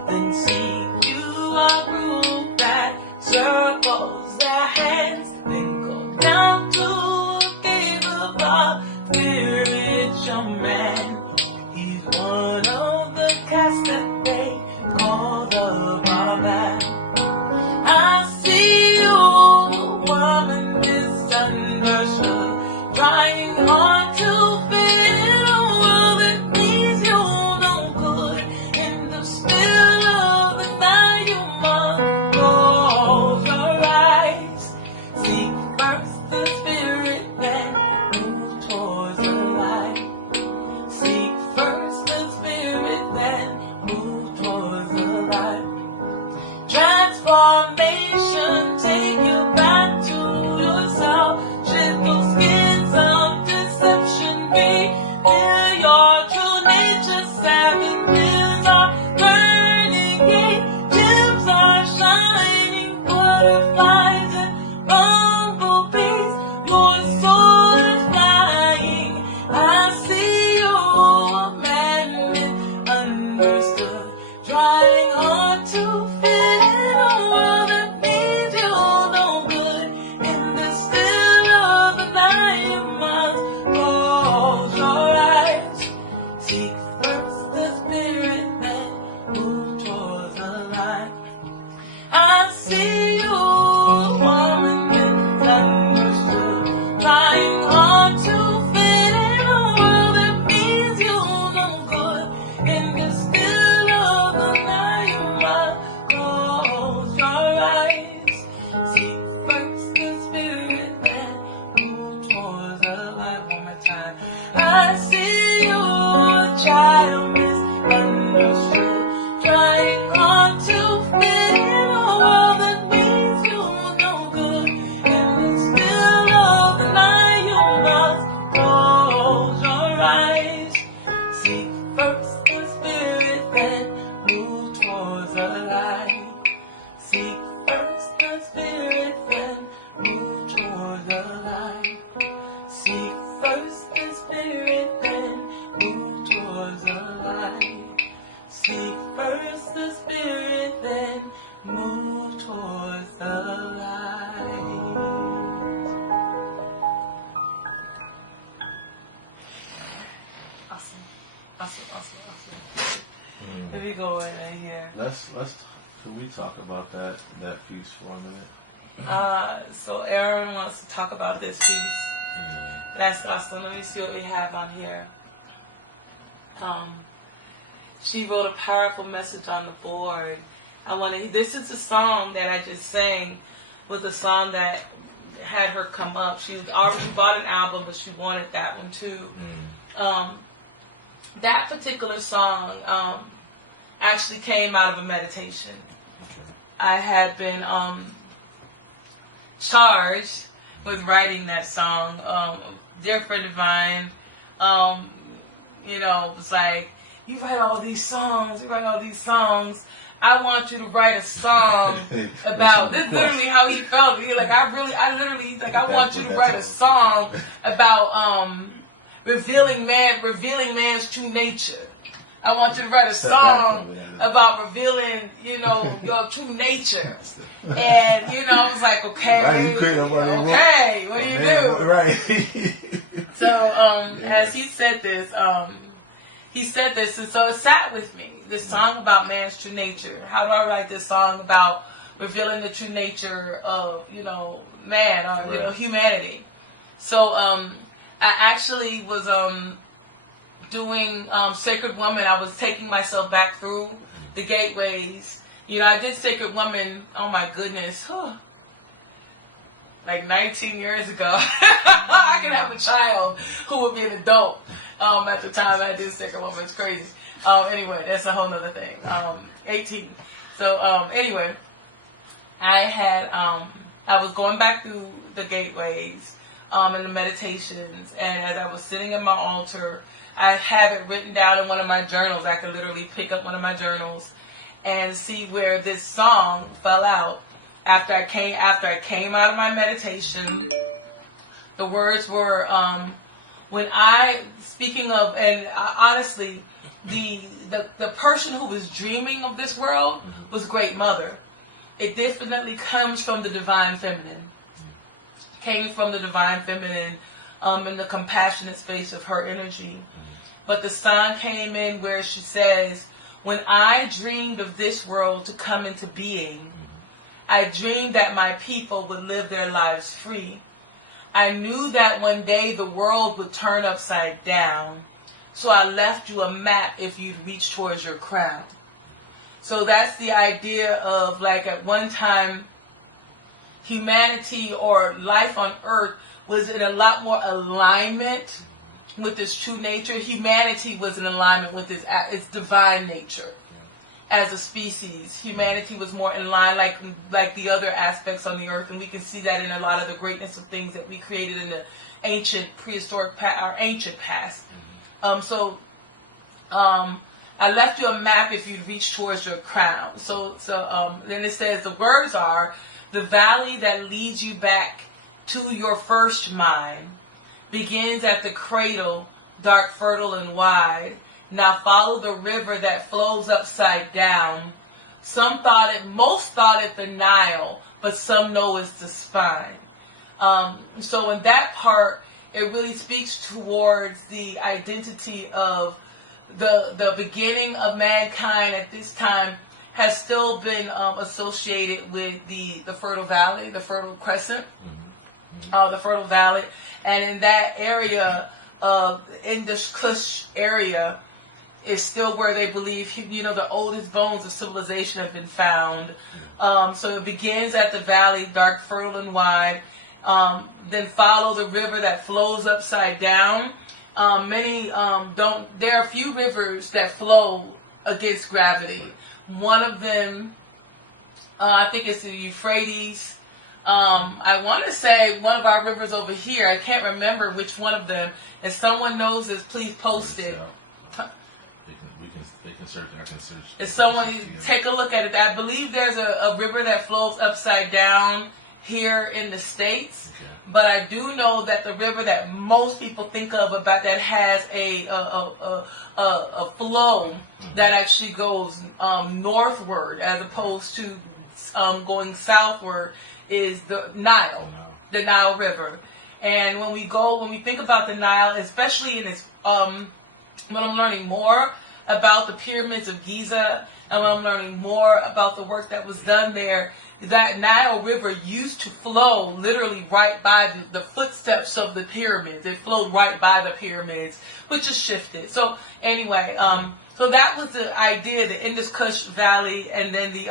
Then seek you a group that circles their hands. Then go down to a cave of a spiritual man. He's one of the cast that they call the Baba. I see you, a woman misunderstood, trying I see you, child misunderstood, trying hard to fit in a world that means you no good, and it's still all the night you must close your eyes. Seek first the spirit, then move towards the light. Seek first the spirit, then move towards the light. Seek first the spirit, then move towards the light. Seek first the spirit, then move towards the light. Awesome. Let me go in right here. Can we talk about that piece for a minute? So Aaron wants to talk about this piece. That's awesome. Let me see what we have on here. She wrote a powerful message on the board. This is the song that I just sang, was a song that had her come up. She already bought an album, but she wanted that one too. That particular song actually came out of a meditation. I had been charged with writing that song. Dear friend of mine, was like, you write all these songs. I want you to write a song about, this is literally how he felt. He like, I want you to write a song about revealing man's true nature. I want you to write a song about revealing, your true nature. And, I was like, okay, what do you do? Right. So, as he said this, and so it sat with me. This song about man's true nature. How do I write this song about revealing the true nature of, man or, humanity? So, I actually was, doing Sacred Woman. I was taking myself back through the gateways. I did Sacred Woman, oh my goodness, like 19 years ago. I could have a child who would be an adult at the time I did Sacred Woman. It's crazy. Anyway, that's a whole nother thing. 18. So anyway, I was going back through the gateways and the meditations, and as I was sitting at my altar, I have it written down in one of my journals. I could literally pick up one of my journals and see where this song fell out. After I came out of my meditation, the words were, honestly, the person who was dreaming of this world was Great Mother. It definitely comes from the Divine Feminine. Came from the Divine Feminine in the compassionate space of her energy. But the song came in where she says, when I dreamed of this world to come into being, I dreamed that my people would live their lives free. I knew that one day the world would turn upside down. So I left you a map if you'd reach towards your crown. So that's the idea of, like, at one time, humanity or life on earth was in a lot more alignment with its true nature. Humanity was in alignment with its divine nature. As a species, humanity was more in line like the other aspects on the earth, and we can see that in a lot of the greatness of things that we created in the ancient prehistoric our ancient past. I left you a map if you'd reach towards your crown. So then it says the words are, the valley that leads you back to your first mind begins at the cradle, dark, fertile, and wide. Now follow the river that flows upside down. Most thought it the Nile, but some know it's the spine. So in that part, it really speaks towards the identity of the beginning of mankind at this time has still been associated with the Fertile Valley, the Fertile Crescent, the Fertile Valley. And in that area, in this Kush area, is still where they believe, the oldest bones of civilization have been found. So it begins at the valley, dark, fertile, and wide. Then follow the river that flows upside down. Many don't. There are a few rivers that flow against gravity. One of them, I think it's the Euphrates. I want to say one of our rivers over here. I can't remember which one of them. If someone knows this, please post it. They can search. I can search. If someone take a look at it, I believe there's a river that flows upside down here in the States. Okay. But I do know that the river that most people think of about that has a flow that actually goes northward as opposed to going southward is the Nile, the Nile River. And when we think about the Nile, especially in its, when I'm learning more about the pyramids of Giza, and when I'm learning more about the work that was done there, that Nile River used to flow literally right by the footsteps of the pyramids. It flowed right by the pyramids, which is shifted. So anyway, so that was the idea, the Indus Kush Valley, and then the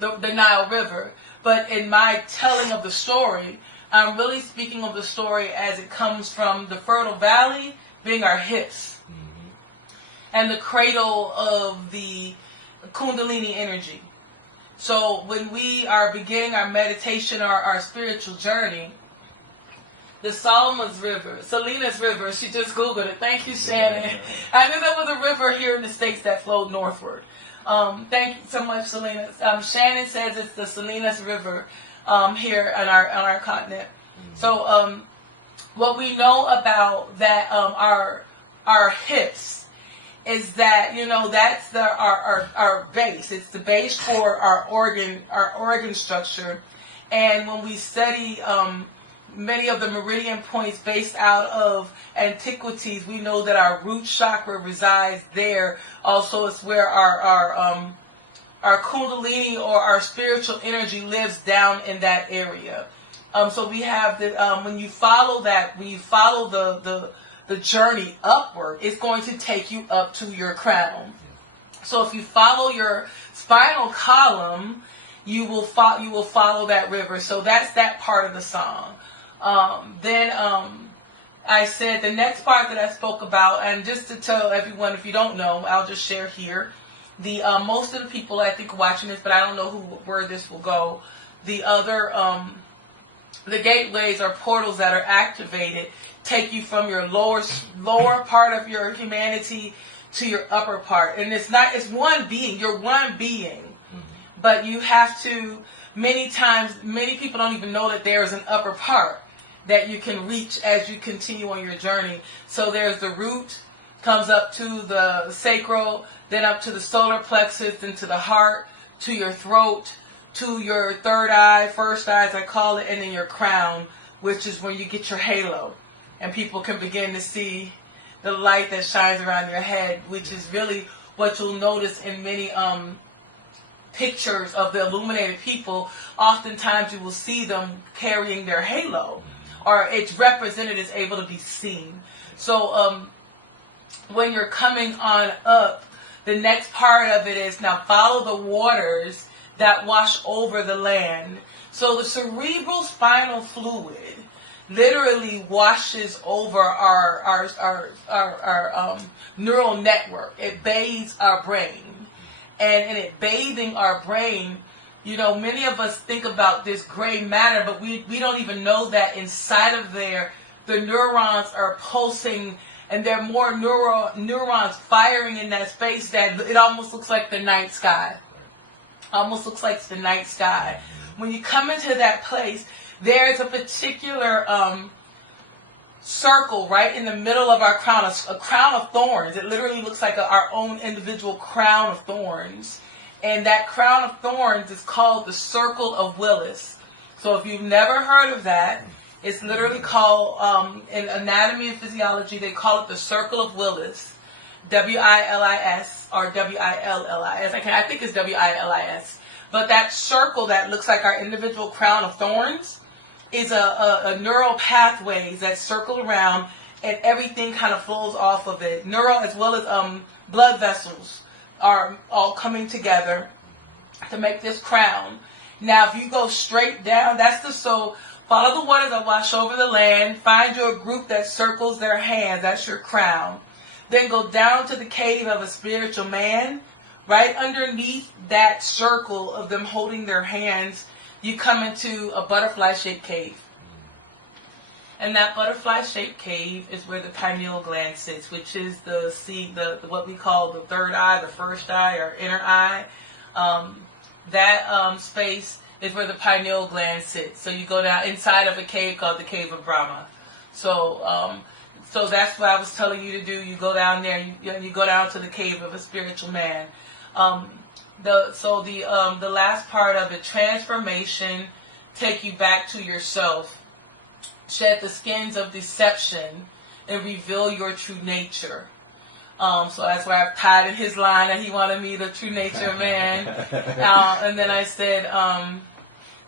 Nile River. But in my telling of the story, I'm really speaking of the story as it comes from the Fertile Valley being our hips and the cradle of the Kundalini energy. So when we are beginning our meditation or our spiritual journey, the Salinas River, she just Googled it. Thank you, Shannon. I knew there was a river here in the States that flowed northward. Thank you so much, Salinas. Shannon says it's the Salinas River here on our continent. So what we know about that our hips is that, that's our base. It's the base for our organ structure. And when we study many of the meridian points based out of antiquities, we know that our root chakra resides there. Also, it's where our Kundalini or our spiritual energy lives down in that area. So we have when you follow the journey upward, it's going to take you up to your crown. So if you follow your spinal column, you will follow that river. So that's that part of the song. Then I said the next part that I spoke about, and just to tell everyone, if you don't know, I'll just share here. The most of the people I think are watching this, but I don't know where this will go. The other the gateways or portals that are activated take you from your lower part of your humanity to your upper part. And it's one being. You're one being. But you have to, many times, many people don't even know that there is an upper part that you can reach as you continue on your journey. So there's the root, comes up to the sacral, then up to the solar plexus, then to the heart, to your throat, to your third eye, first eye as I call it, and then your crown, which is where you get your halo. And people can begin to see the light that shines around your head, which is really what you'll notice in many pictures of the illuminated people. Oftentimes you will see them carrying their halo, or it's represented as able to be seen. So when you're coming on up, the next part of it is now follow the waters that wash over the land. So the cerebral spinal fluid literally washes over our neural network. It bathes our brain. And in it bathing our brain, many of us think about this gray matter, but we don't even know that inside of there, the neurons are pulsing, and there are more neurons firing in that space that it almost looks like the night sky. Almost looks like the night sky. When you come into that place, there's a particular circle right in the middle of our crown, a crown of thorns. It literally looks like our own individual crown of thorns. And that crown of thorns is called the Circle of Willis. So if you've never heard of that, it's literally called, in anatomy and physiology, they call it the Circle of Willis. W-I-L-I-S or W-I-L-L-I-S. I think it's W-I-L-I-S. But that circle that looks like our individual crown of thorns is a neural pathways that circle around, and everything kind of flows off of it. Neural as well as blood vessels are all coming together to make this crown. Now, if you go straight down, Follow the waters that wash over the land. Find your group that circles their hands. That's your crown. Then go down to the cave of a spiritual man. Right underneath that circle of them holding their hands, you come into a butterfly-shaped cave. And that butterfly-shaped cave is where the pineal gland sits, which is the what we call the third eye, the first eye, or inner eye. That space is where the pineal gland sits. So you go down inside of a cave called the Cave of Brahma. So that's what I was telling you to do. You go down there, you go down to the cave of a spiritual man. The last part of it, transformation, take you back to yourself. Shed the skins of deception and reveal your true nature. So that's why I've tied in his line that he wanted me the true nature man. And then I said,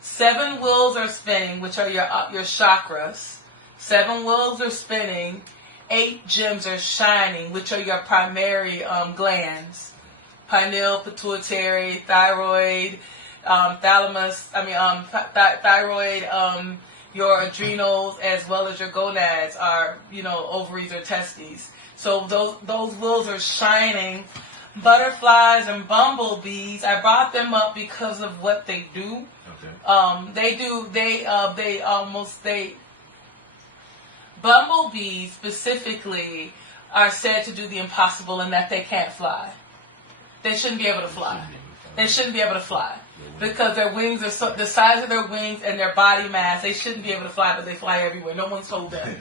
7 wheels are spinning, which are your chakras. 7 wheels are spinning. 8 gems are shining, which are your primary glands. Pineal, pituitary, thyroid, thyroid, your adrenals, as well as your gonads are, ovaries or testes. So those wheels are shining. Butterflies and bumblebees, I brought them up because of what they do. Okay. Bumblebees specifically are said to do the impossible in that they can't fly. They shouldn't be able to fly. They shouldn't be able to fly. Because their wings are the size of their wings and their body mass, they shouldn't be able to fly, but they fly everywhere. No one's told them.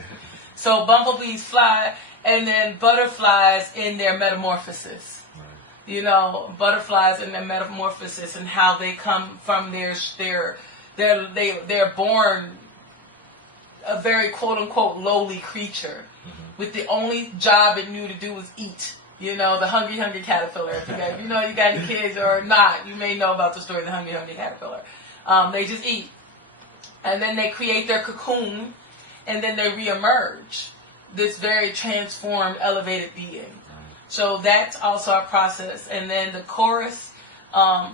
So bumblebees fly, and then butterflies in their metamorphosis. Right. Butterflies in their metamorphosis and how they come from they're born a very quote unquote lowly creature, with the only job it knew to do was eat. The hungry caterpillar. If you got any kids or not, you may know about the story of the hungry caterpillar. They just eat. And then they create their cocoon, and then they reemerge, this very transformed, elevated being. So that's also a process. And then the chorus, I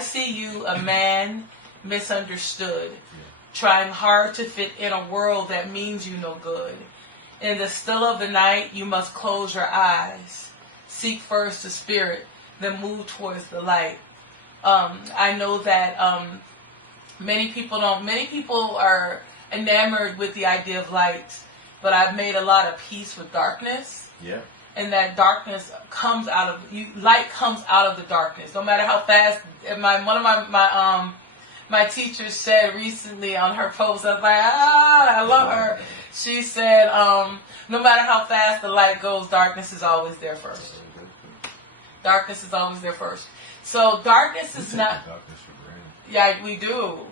see you, a man misunderstood, trying hard to fit in a world that means you no good. In the still of the night, you must close your eyes. Seek first the spirit, then move towards the light. I know that many people are enamored with the idea of light, but I've made a lot of peace with darkness. Yeah. And that darkness comes out of light comes out of the darkness. No matter how fast. My teacher said recently on her post, I was like, I love her. She said, no matter how fast the light goes, darkness is always there first. Darkness is always there first. So darkness is not. Darkness for granted. Yeah, we do.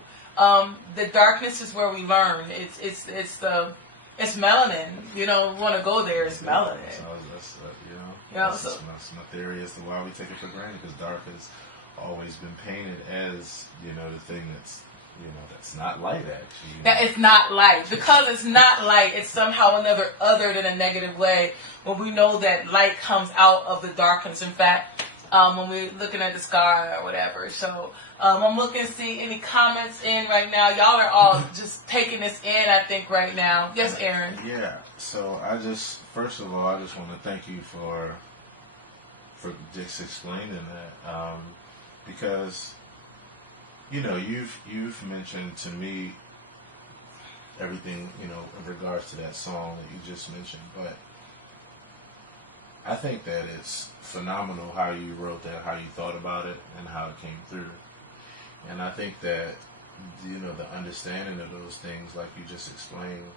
The darkness is where we learn. It's melanin. We want to go there. It's melanin. That's my theory as to why we take it for granted, because dark has always been painted as the thing that's not light, actually. That it's not light. Because it's not light, it's somehow another other than a negative way, when we know that light comes out of the darkness. In fact, when we're looking at the sky or whatever. So I'm looking to see any comments in right now. Y'all are all just taking this in, I think, right now. Yes, Aaron? Yeah. So first of all, I just want to thank you for just explaining that. Because you've mentioned to me everything in regards to that song that you just mentioned, but I think that it's phenomenal how you wrote that, how you thought about it, and how it came through. And I think that the understanding of those things, like you just explained,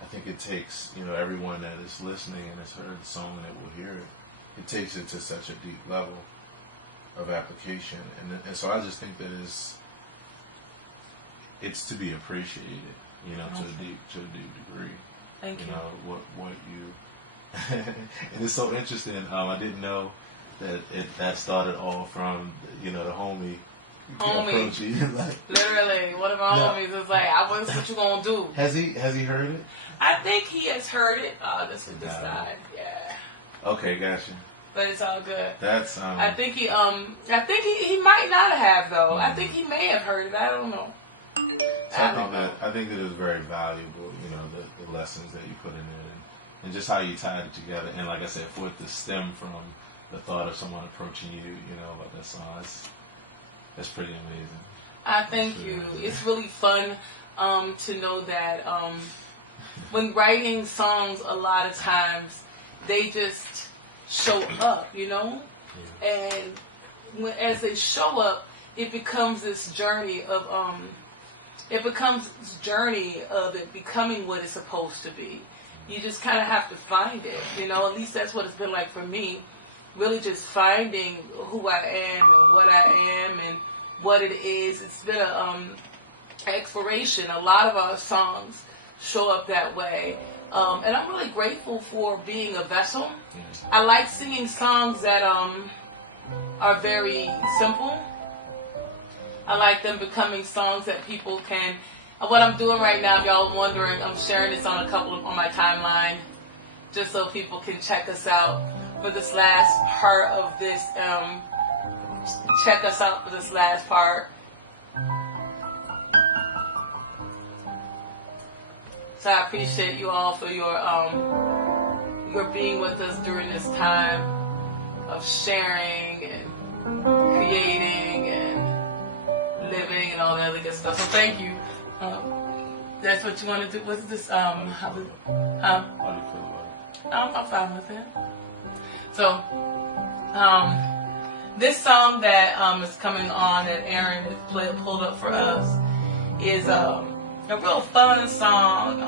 I think it takes everyone that is listening and has heard the song and that will hear it, it takes it to such a deep level of application, and so I just think that it's to be appreciated, to a deep degree. Thank you. What you and it's so interesting. I didn't know that started all from the homie. Literally, one of my homies was like, "What you gonna do?" Has he heard it? I think he has heard it. Oh, this is the side. Yeah. Okay, gotcha. But it's all good. That's I think he might not have though. I think he may have heard it. I don't know. So I think that is very valuable, you know, the lessons that you put in it, and just how you tied it together. And like I said, for it to stem from the thought of someone approaching you, you know, about that song, that's pretty amazing. I thank you. Amazing. It's really fun to know that when writing songs, a lot of times they just show up, you know, and as they show up, it becomes this journey of it becoming what it's supposed to be. You just kind of have to find it, you know. At least that's what it's been like for me. Really, just finding who I am and what I am and what it is. It's been a exploration. A lot of our songs show up that way, and I'm really grateful for being a vessel. I like singing songs that are very simple. I like them becoming songs that people can. What I'm doing right now, if y'all wondering, I'm sharing this on on my timeline, just so people can check us out for this last part of this. Check us out for this last part. So I appreciate you all for your being with us during this time of sharing and creating and living and all that other good stuff. So thank you. That's what you want to do. What's this? How do you feel about it? I'm fine with it. So, this song that is coming on that Aaron has pulled up for us is a real fun song.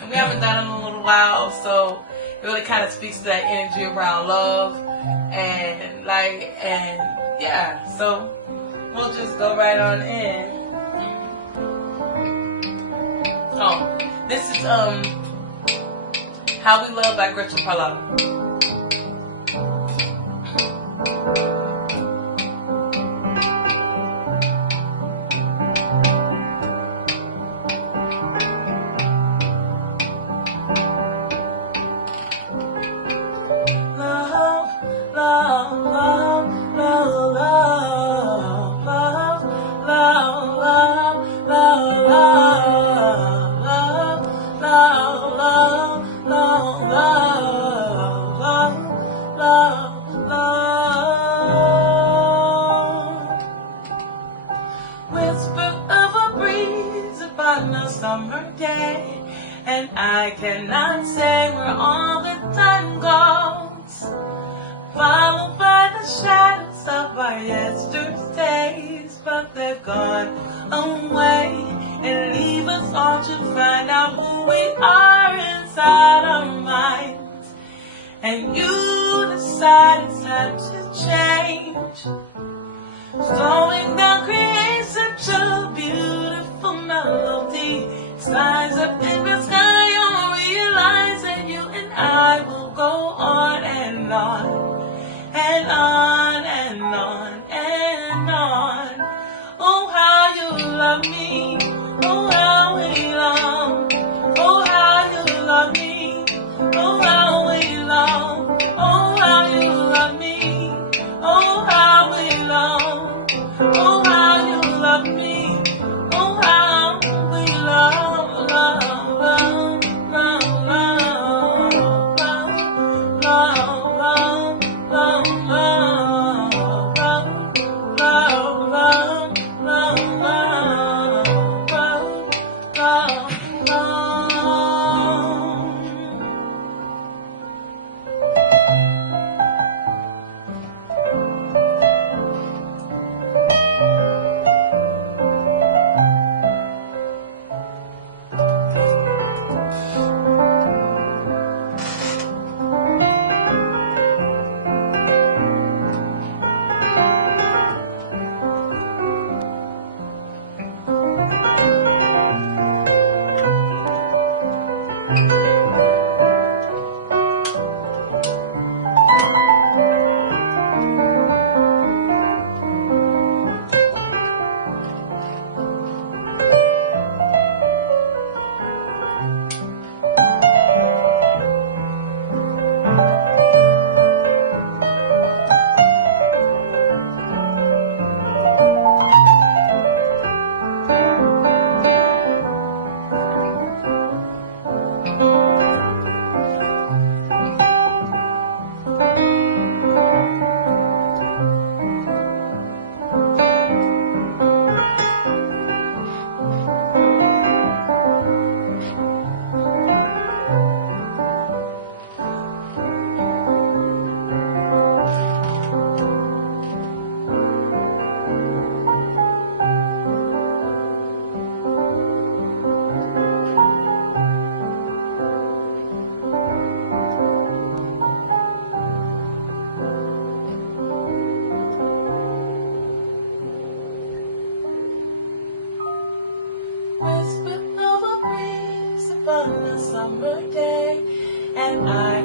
And we haven't done it in a little while, so it really kind of speaks to that energy around love and yeah. So we'll just go right on in. So this is How We Love by Gretchen Parlato. Summer day, and I cannot say where all the time goes, followed by the shadows of our yesterdays, but they're gone away and leave us all to find out who we are inside our minds. And you decide it's time to change. Slowing down creates such a beautiful melody. Slides up in the sky, you'll realize that you and I will go on and on and on and on and on. Oh, how you love me. Oh, how we love. Oh, how you love me. Oh, how we love. Oh, how you love me. Oh, how we love. Oh, how you love me. Oh, how we love, love, love.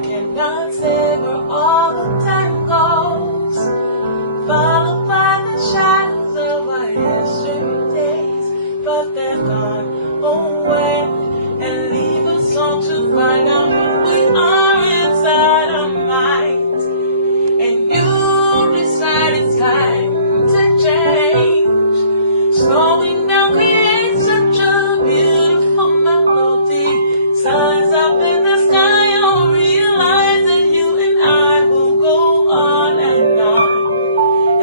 cannot say where all the time goes, followed by the shadows of our yesterdays, but they're gone away and leave us all to find out who we are inside our minds. And you decide it's time to change. Slowing down creates such a beautiful melody. Signs up in the sky, you'll realize that you and I will go on and on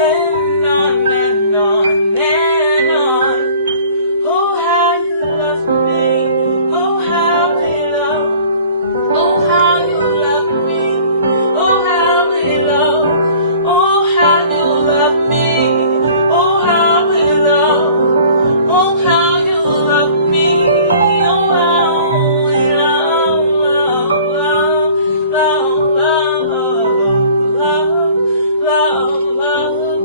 and on and on and on. Oh, how you love me. Oh, how we love. Oh, how you love me. Oh, how we love. Oh, how you love me. Oh, how we love. Oh, how you love me. Oh, how we love, love, love, love, love, love, love, love,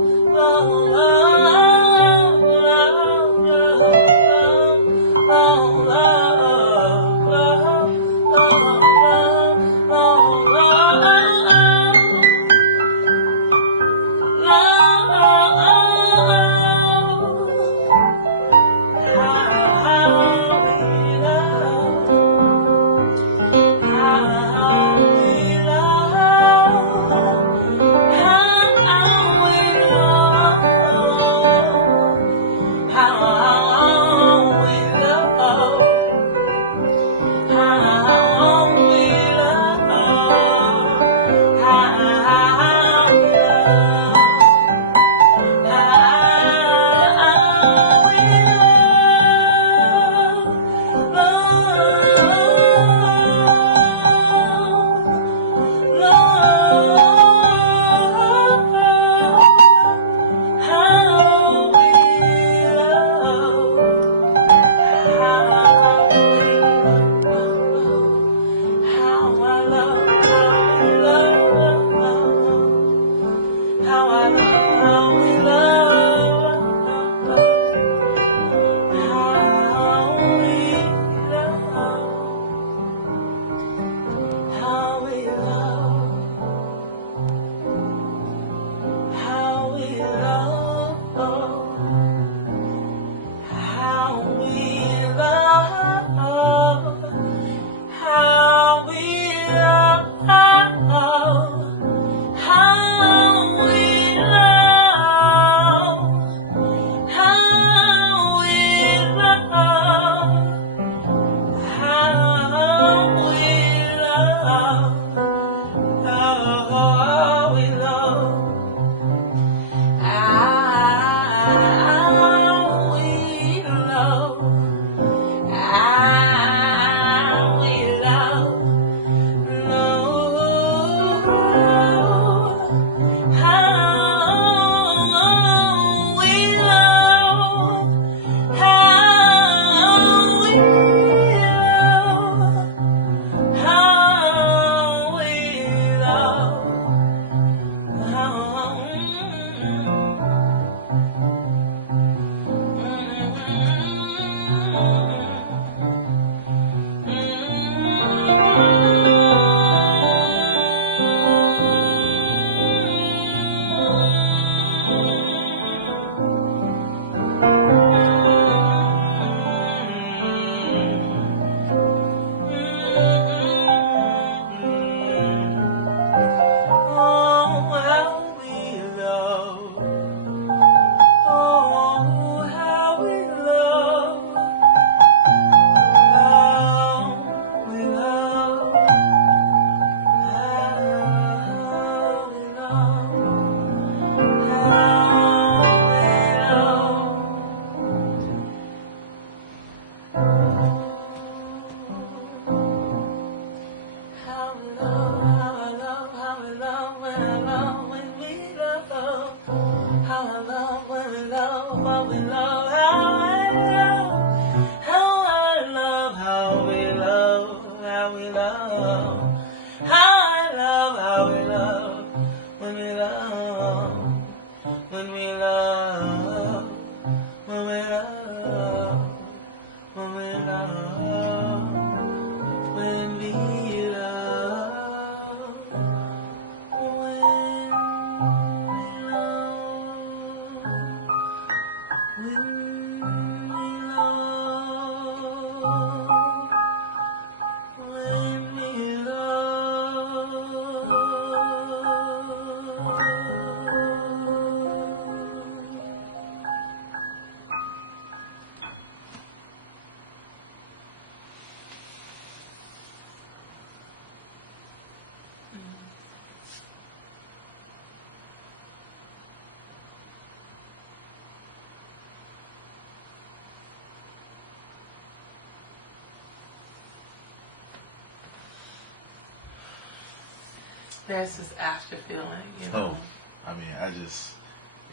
There's this after feeling, you know. Oh, I mean,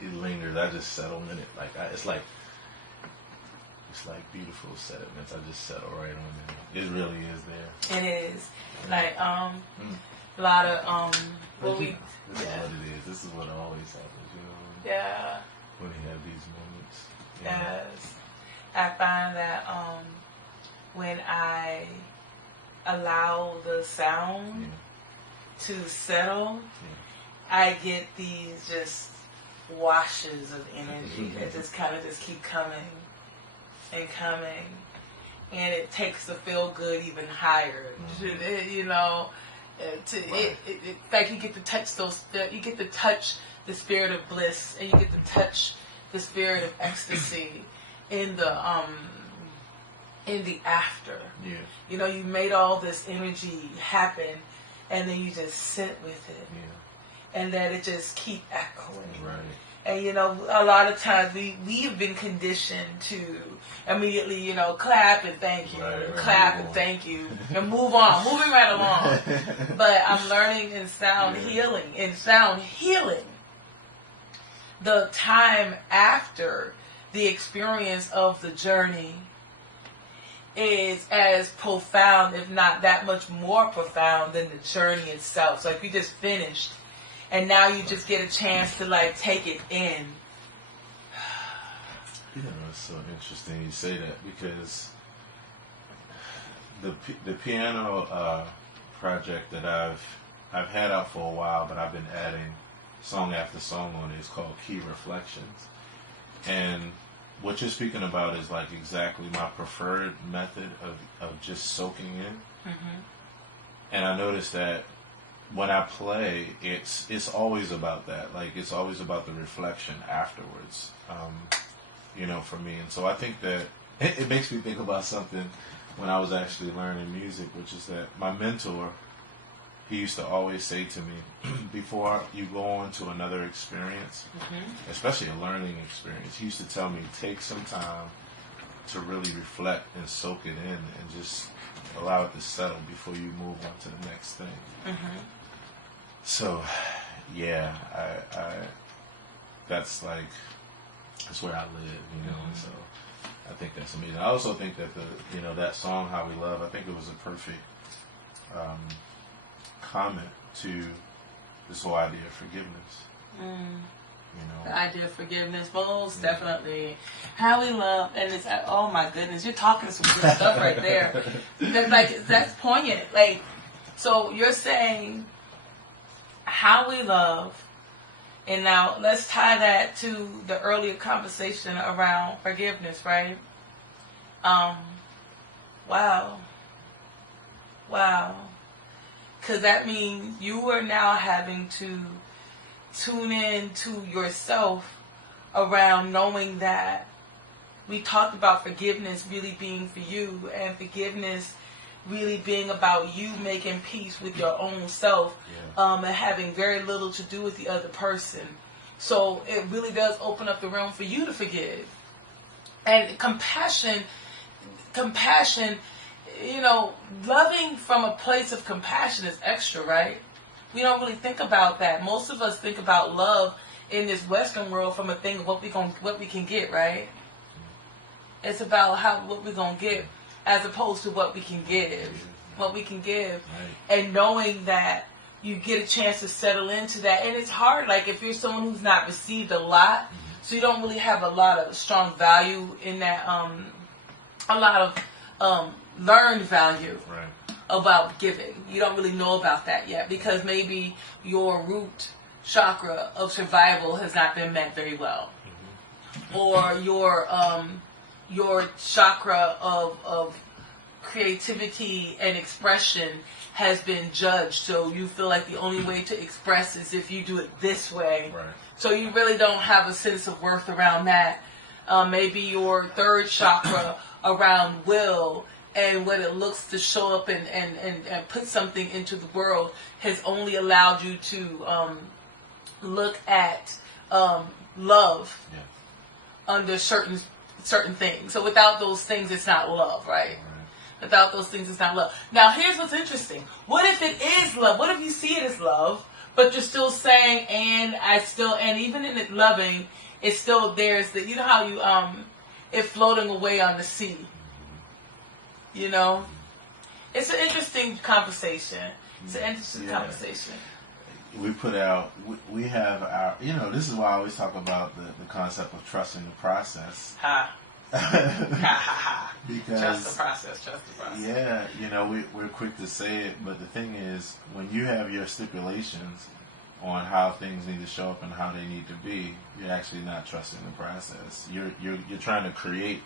it lingers. I just settle in it. Like it's like beautiful sediments. I just settle right on it. It really is there. It is like a lot of This is what it is. This is what always happens, you know. Yeah. When you have these moments. Yes. I find that when I allow the sound to settle, I get these just washes of energy that just kind of just keep coming and coming, and it takes the feel good even higher. You know, like you get to touch you get to touch the spirit of bliss, and you get to touch the spirit of ecstasy in the after. Yeah. You know, you made all this energy happen, and then you just sit with it. Yeah. And that it just keep echoing. Right. And you know, a lot of times we've been conditioned to immediately, you know, clap and thank you, clap and thank you, and move on, moving right along. But I'm learning in sound healing, the time after the experience of the journey is as profound, if not that much more profound than the journey itself. So if you just finished, and now you just get a chance to like take it in. You know, it's so interesting you say that, because the piano project that I've had out for a while, but I've been adding song after song on it, is called Key Reflections. And what you're speaking about is like exactly my preferred method of just soaking in. Mm-hmm. And I noticed that when I play, it's always about that. Like, it's always about the reflection afterwards, you know, for me. And so I think that it makes me think about something when I was actually learning music, which is that my mentor, he used to always say to me, before you go on to another experience, especially a learning experience, he used to tell me, take some time to really reflect and soak it in and just allow it to settle before you move on to the next thing. Mm-hmm. So, yeah, I that's where I live, you know, and so I think that's amazing. I also think that that song, How We Love, I think it was a perfect comment to this whole idea of forgiveness. You know, the idea of forgiveness, most definitely. How we love, and it's, oh my goodness, you're talking some good stuff right there. That's poignant. Like, so you're saying how we love, and now let's tie that to the earlier conversation around forgiveness, right? Wow. Because that means you are now having to tune in to yourself around knowing that we talked about forgiveness really being for you, and forgiveness really being about you making peace with your own self, and having very little to do with the other person. So it really does open up the realm for you to forgive. And compassion, you know, loving from a place of compassion is extra, right? We don't really think about that. Most of us think about love in this Western world from a thing of what we can get, right? It's about what we're gonna get, as opposed to what we can give. What we can give, and knowing that you get a chance to settle into that. And it's hard, like if you're someone who's not received a lot, so you don't really have a lot of strong value in that, a lot of learned value about giving. You don't really know about that yet, because maybe your root chakra of survival has not been met very well, or your chakra of creativity and expression has been judged, so you feel like the only way to express is if you do it this way. Right. So you really don't have a sense of worth around that. Maybe your third chakra around will and what it looks to show up and put something into the world has only allowed you to look at love under certain things. So without those things, it's not love, right? Without those things, it's not love. Now, here's what's interesting. What if it is love? What if you see it as love, but you're still saying, and even in it loving, it's still there's the, you know how you, it floating away on the sea. You know? It's an interesting conversation. It's an interesting conversation. We put out, we have our, you know, this is why I always talk about the concept of trusting the process. Because trust the process. Yeah, you know, we're quick to say it, but the thing is, when you have your stipulations on how things need to show up and how they need to be, you're actually not trusting the process. You're trying to create,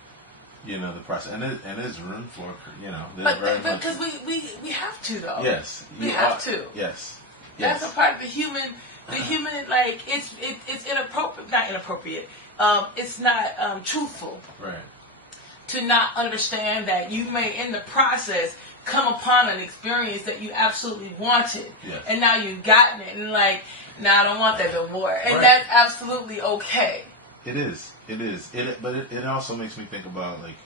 you know, the process, and there's room for, you know, but because we have to though. Yes, we have to. Yes, that's a part of the human. Like it's inappropriate, not inappropriate. It's not truthful. Right. To not understand that you may, in the process, come upon an experience that you absolutely wanted, yes. And now you've gotten it, and like, now I don't want that no more, and that's absolutely okay. It is. But it also makes me think about, like,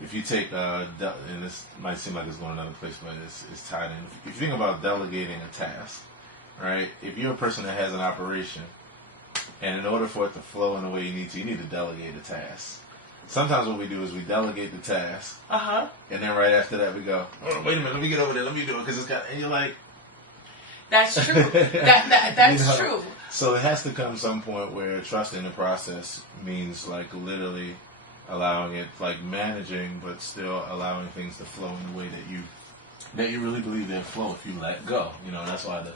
if you take and this might seem like it's going another place, but it's tied in. If you think about delegating a task, right? If you're a person that has an operation, and in order for it to flow in the way you need to delegate a task. Sometimes what we do is we delegate the task, and then right after that we go, oh, wait a minute, let me get over there, let me do it, because it's got, and you're like, that's true. That's true. So it has to come some point where trusting the process means, like, literally allowing it, like, managing, but still allowing things to flow in the way that you really believe they'll flow if you let go. You know, that's why it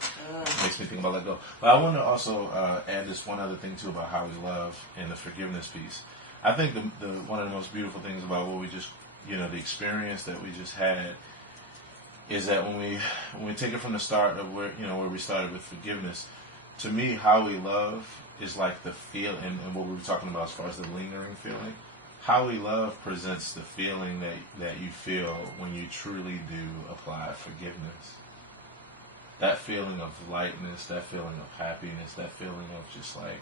makes me think about let go. But I want to also add this one other thing too about how we love and the forgiveness piece. I think the one of the most beautiful things about what we just, you know, the experience that we just had is that when we take it from the start of where we started with forgiveness, to me, how we love is like the feel, and what we were talking about as far as the lingering feeling. How we love presents the feeling that you feel when you truly do apply forgiveness. That feeling of lightness, that feeling of happiness, that feeling of just like,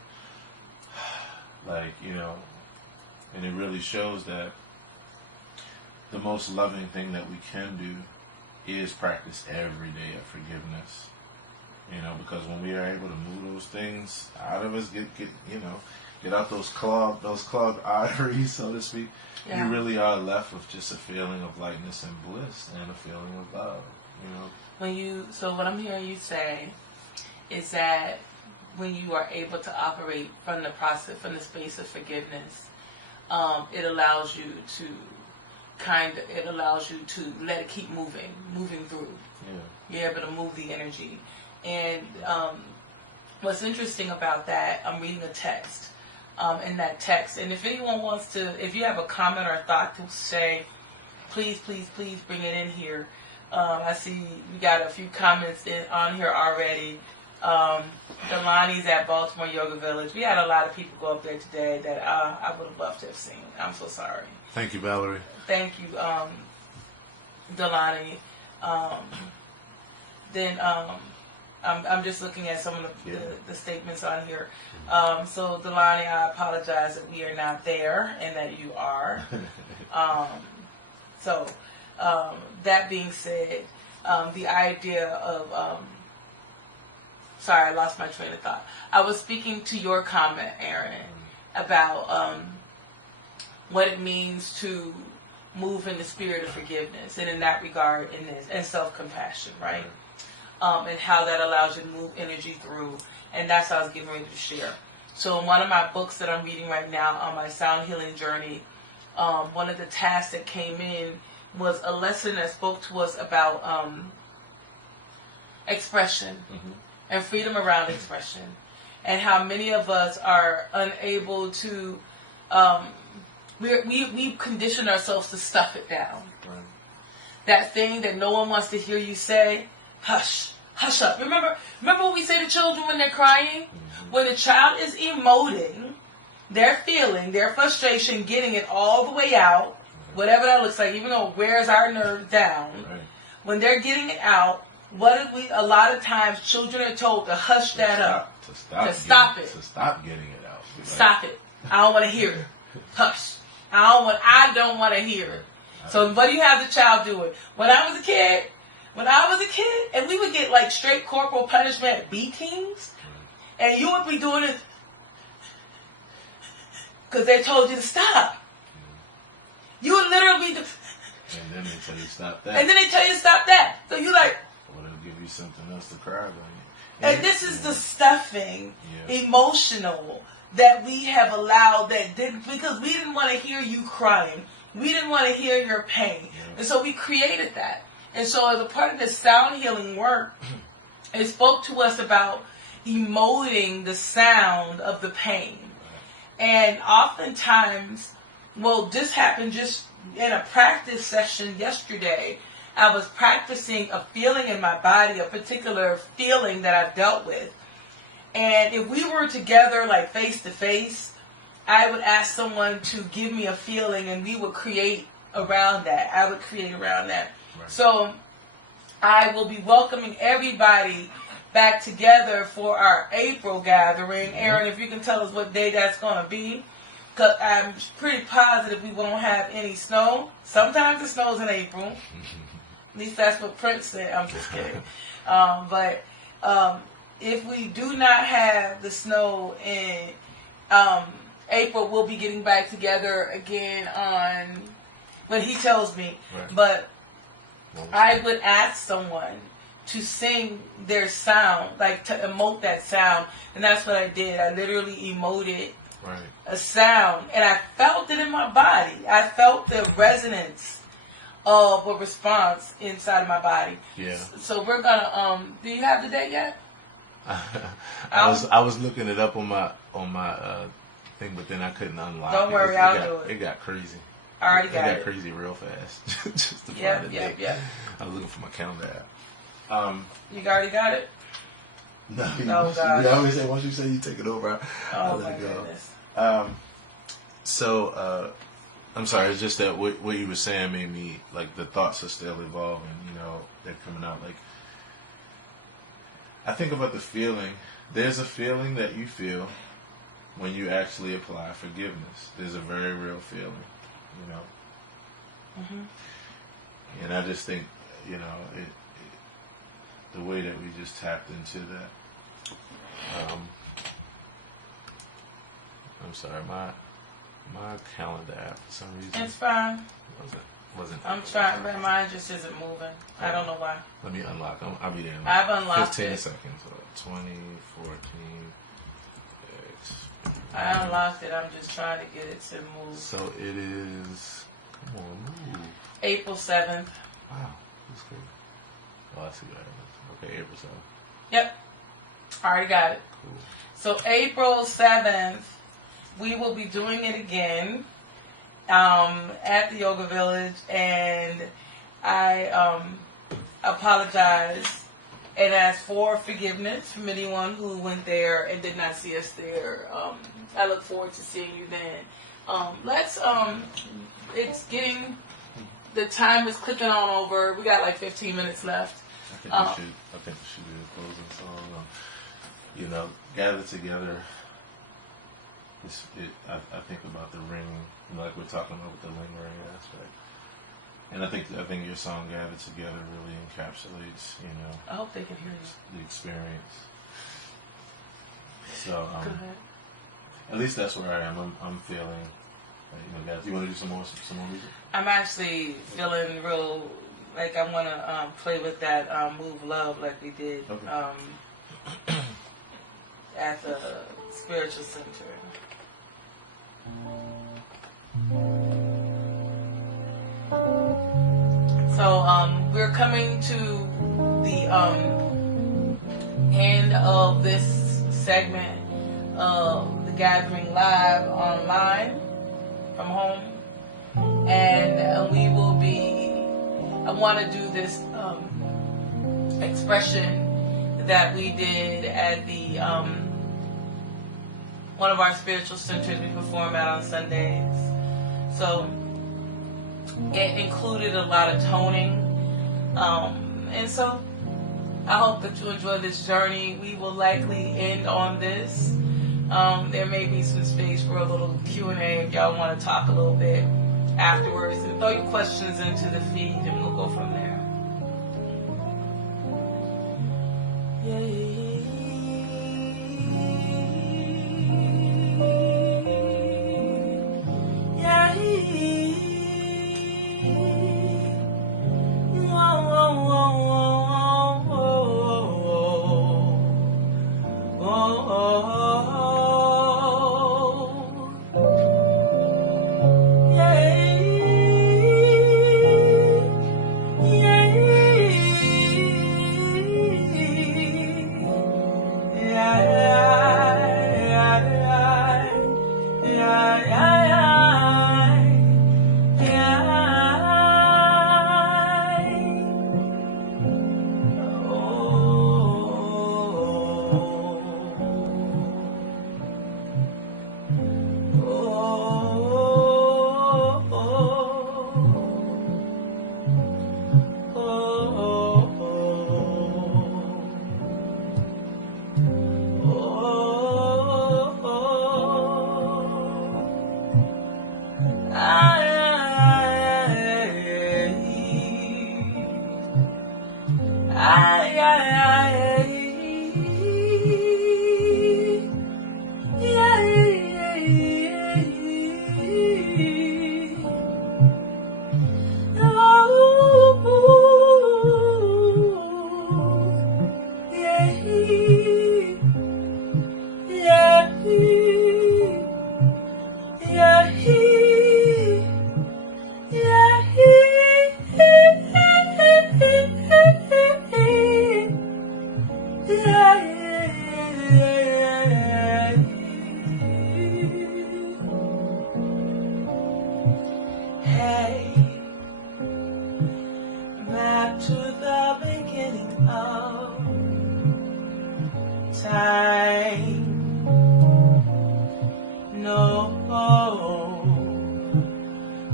you know, and it really shows that the most loving thing that we can do is practice every day of forgiveness. You know, because when we are able to move those things out of us, get out those clogged arteries, so to speak, you really are left with just a feeling of lightness and bliss and a feeling of love. You know. So what I'm hearing you say is that when you are able to operate from the process, from the space of forgiveness, it allows you to let it keep moving through. Yeah. You're able to move the energy. And what's interesting about that, I'm reading a text. In that text, and if anyone wants to, if you have a comment or a thought to say, please bring it in here. I see we got a few comments on here already. Delani's at Baltimore Yoga Village. We had a lot of people go up there today that I would have loved to have seen. I'm so sorry. Thank you, Valerie. Thank you, Delani. I'm just looking at some of the statements on here. So, Delani, I apologize that we are not there and that you are. That being said, the idea of... sorry, I lost my train of thought. I was speaking to your comment, Aaron, about what it means to move in the spirit of forgiveness, and in that regard, and self-compassion, right? And how that allows you to move energy through. And that's what I was getting ready to share. So in one of my books that I'm reading right now on my sound healing journey, one of the tasks that came in was a lesson that spoke to us about expression and freedom around expression. And how many of us are unable to, we condition ourselves to stuff it down. Right. That thing that no one wants to hear you say, hush, hush up. Remember what we say to children when they're crying? When a child is emoting, they're feeling their frustration, getting it all the way out, whatever that looks like, even though it wears our nerves down. Right. When they're getting it out, a lot of times children are told to hush that up. To stop it. To stop getting it out. Stop it. I don't want to hear it. Hush. I don't want to hear it. So what do you have the child doing? When I was a kid, and we would get like straight corporal punishment beatings, and you would be doing it because they told you to stop. You would literally do. And then they tell you stop that. And then they tell you to stop that. So you like. Or they'll give you something else to cry about. And this is the stuffing, emotional, that we have allowed because we didn't want to hear you crying. We didn't want to hear your pain. Yeah. And so we created that. And so as a part of this sound healing work, it spoke to us about emoting the sound of the pain. And oftentimes, this happened just in a practice session yesterday. I was practicing a feeling in my body, a particular feeling that I've dealt with. And if we were together, like face to face, I would ask someone to give me a feeling and we would create around that. I would create around that. Right. So I will be welcoming everybody back together for our April gathering. Aaron, if you can tell us what day that's going to be. Because I'm pretty positive we won't have any snow. Sometimes it snows in April. At least that's what Prince said. I'm just kidding. But if we do not have the snow in April, we'll be getting back together again on what he tells me. Right. But I would ask someone to sing their sound, like to emote that sound. And that's what I did. I literally emoted a sound. And I felt it in my body. I felt the resonance of a response inside of my body. Yeah. So we're gonna do you have the date yet? I was looking it up on my thing, but then I couldn't unlock it. Don't worry, I'll do it. It got crazy. I already got it. It got crazy real fast. Just to find the date. Yeah. I was looking for my calendar app. You already got it? No. God. We always say once you say you take it over, I let it go. Goodness. So I'm sorry. It's just that what you were saying made me like the thoughts are still evolving. You know, they're coming out. Like I think about the feeling. There's a feeling that you feel when you actually apply forgiveness. There's a very real feeling. You know. Mm-hmm. And I just think, you know, the way that we just tapped into that. I'm sorry, my calendar app for some reason. It's fine. Wasn't. I'm trying, but mine just isn't moving. I don't know why. Let me unlock. I'll be there. In I've unlocked 15 it. seconds. 2014. I unlocked it. I'm just trying to get it to move. So it is. Come on, move. April 7th. Wow, that's good. Oh, I see what it is. Okay, April 7th. Yep. I already got it. Cool. So April 7th, we will be doing it again at the Yoga Village, and I apologize and ask for forgiveness from anyone who went there and did not see us there. I look forward to seeing you then. It's getting, the time is clicking on over. We got like 15 minutes left. I think we should do a closing song. You know, gather together. I think about the ring, like we're talking about with the ring aspect, and I think your song "Gather Together" really encapsulates, you know. I hope they can hear you. The experience. So, at least that's where I am. I'm feeling. You know, guys, do you want to do some more music? I'm actually feeling real. Like I want to play with that "Move Love" like we did at the Spiritual Center. So we're coming to the end of this segment of the Gathering Live online from home, and we will be. I want to do this expression that we did at the one of our spiritual centers we perform at on Sundays. So it included a lot of toning. And so I hope that you enjoy this journey. We will likely end on this. There may be some space for a little Q&A if y'all want to talk a little bit. afterwards. And throw your questions into the feed and we'll go from there.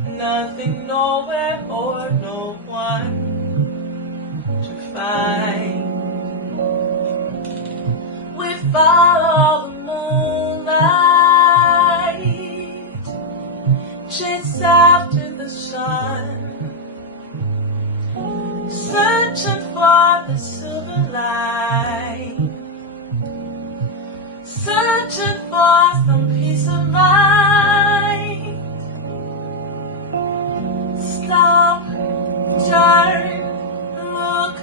Nothing, nowhere, or no one to find. We follow the moonlight, chase after the sun, searching for the silver light, searching for some peace of mind. Stop, turn, look,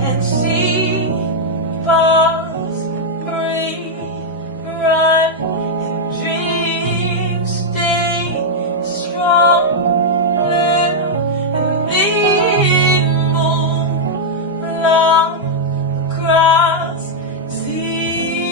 and see. Pause, breathe, run, and dream. Stay strong, live, and lead. Move along across sea.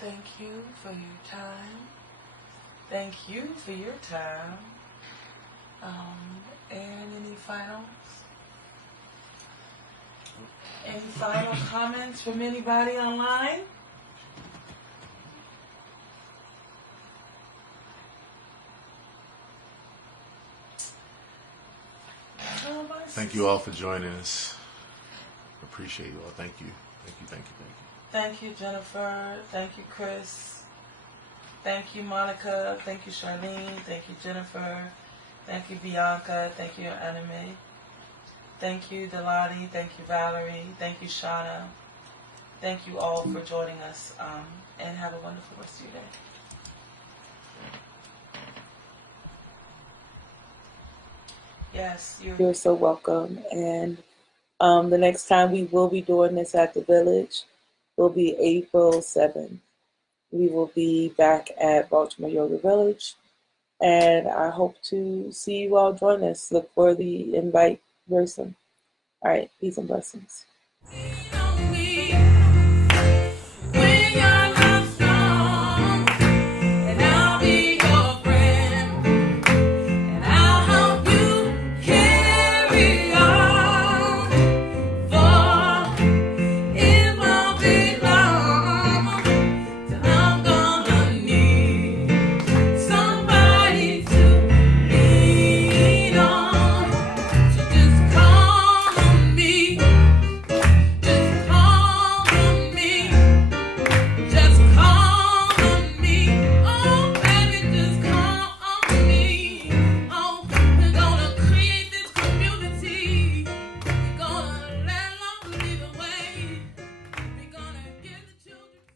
Thank you for your time. Thank you for your time. And any final comments from anybody online? Thank you all for joining us. Appreciate you all. Thank you. Thank you. Thank you. Thank you. Thank you, Jennifer. Thank you, Chris. Thank you, Monica. Thank you, Charlene. Thank you, Jennifer. Thank you, Bianca. Thank you, Anime. Thank you, Delani. Thank you, Valerie. Thank you, Shauna. Thank you all for joining us, and have a wonderful rest of your day. Yes, you're so welcome. And the next time we will be doing this at the Village will be April 7th. We will be back at Baltimore Yoga Village, and I hope to see you all join us. Look for the invite very soon. All right, peace and blessings.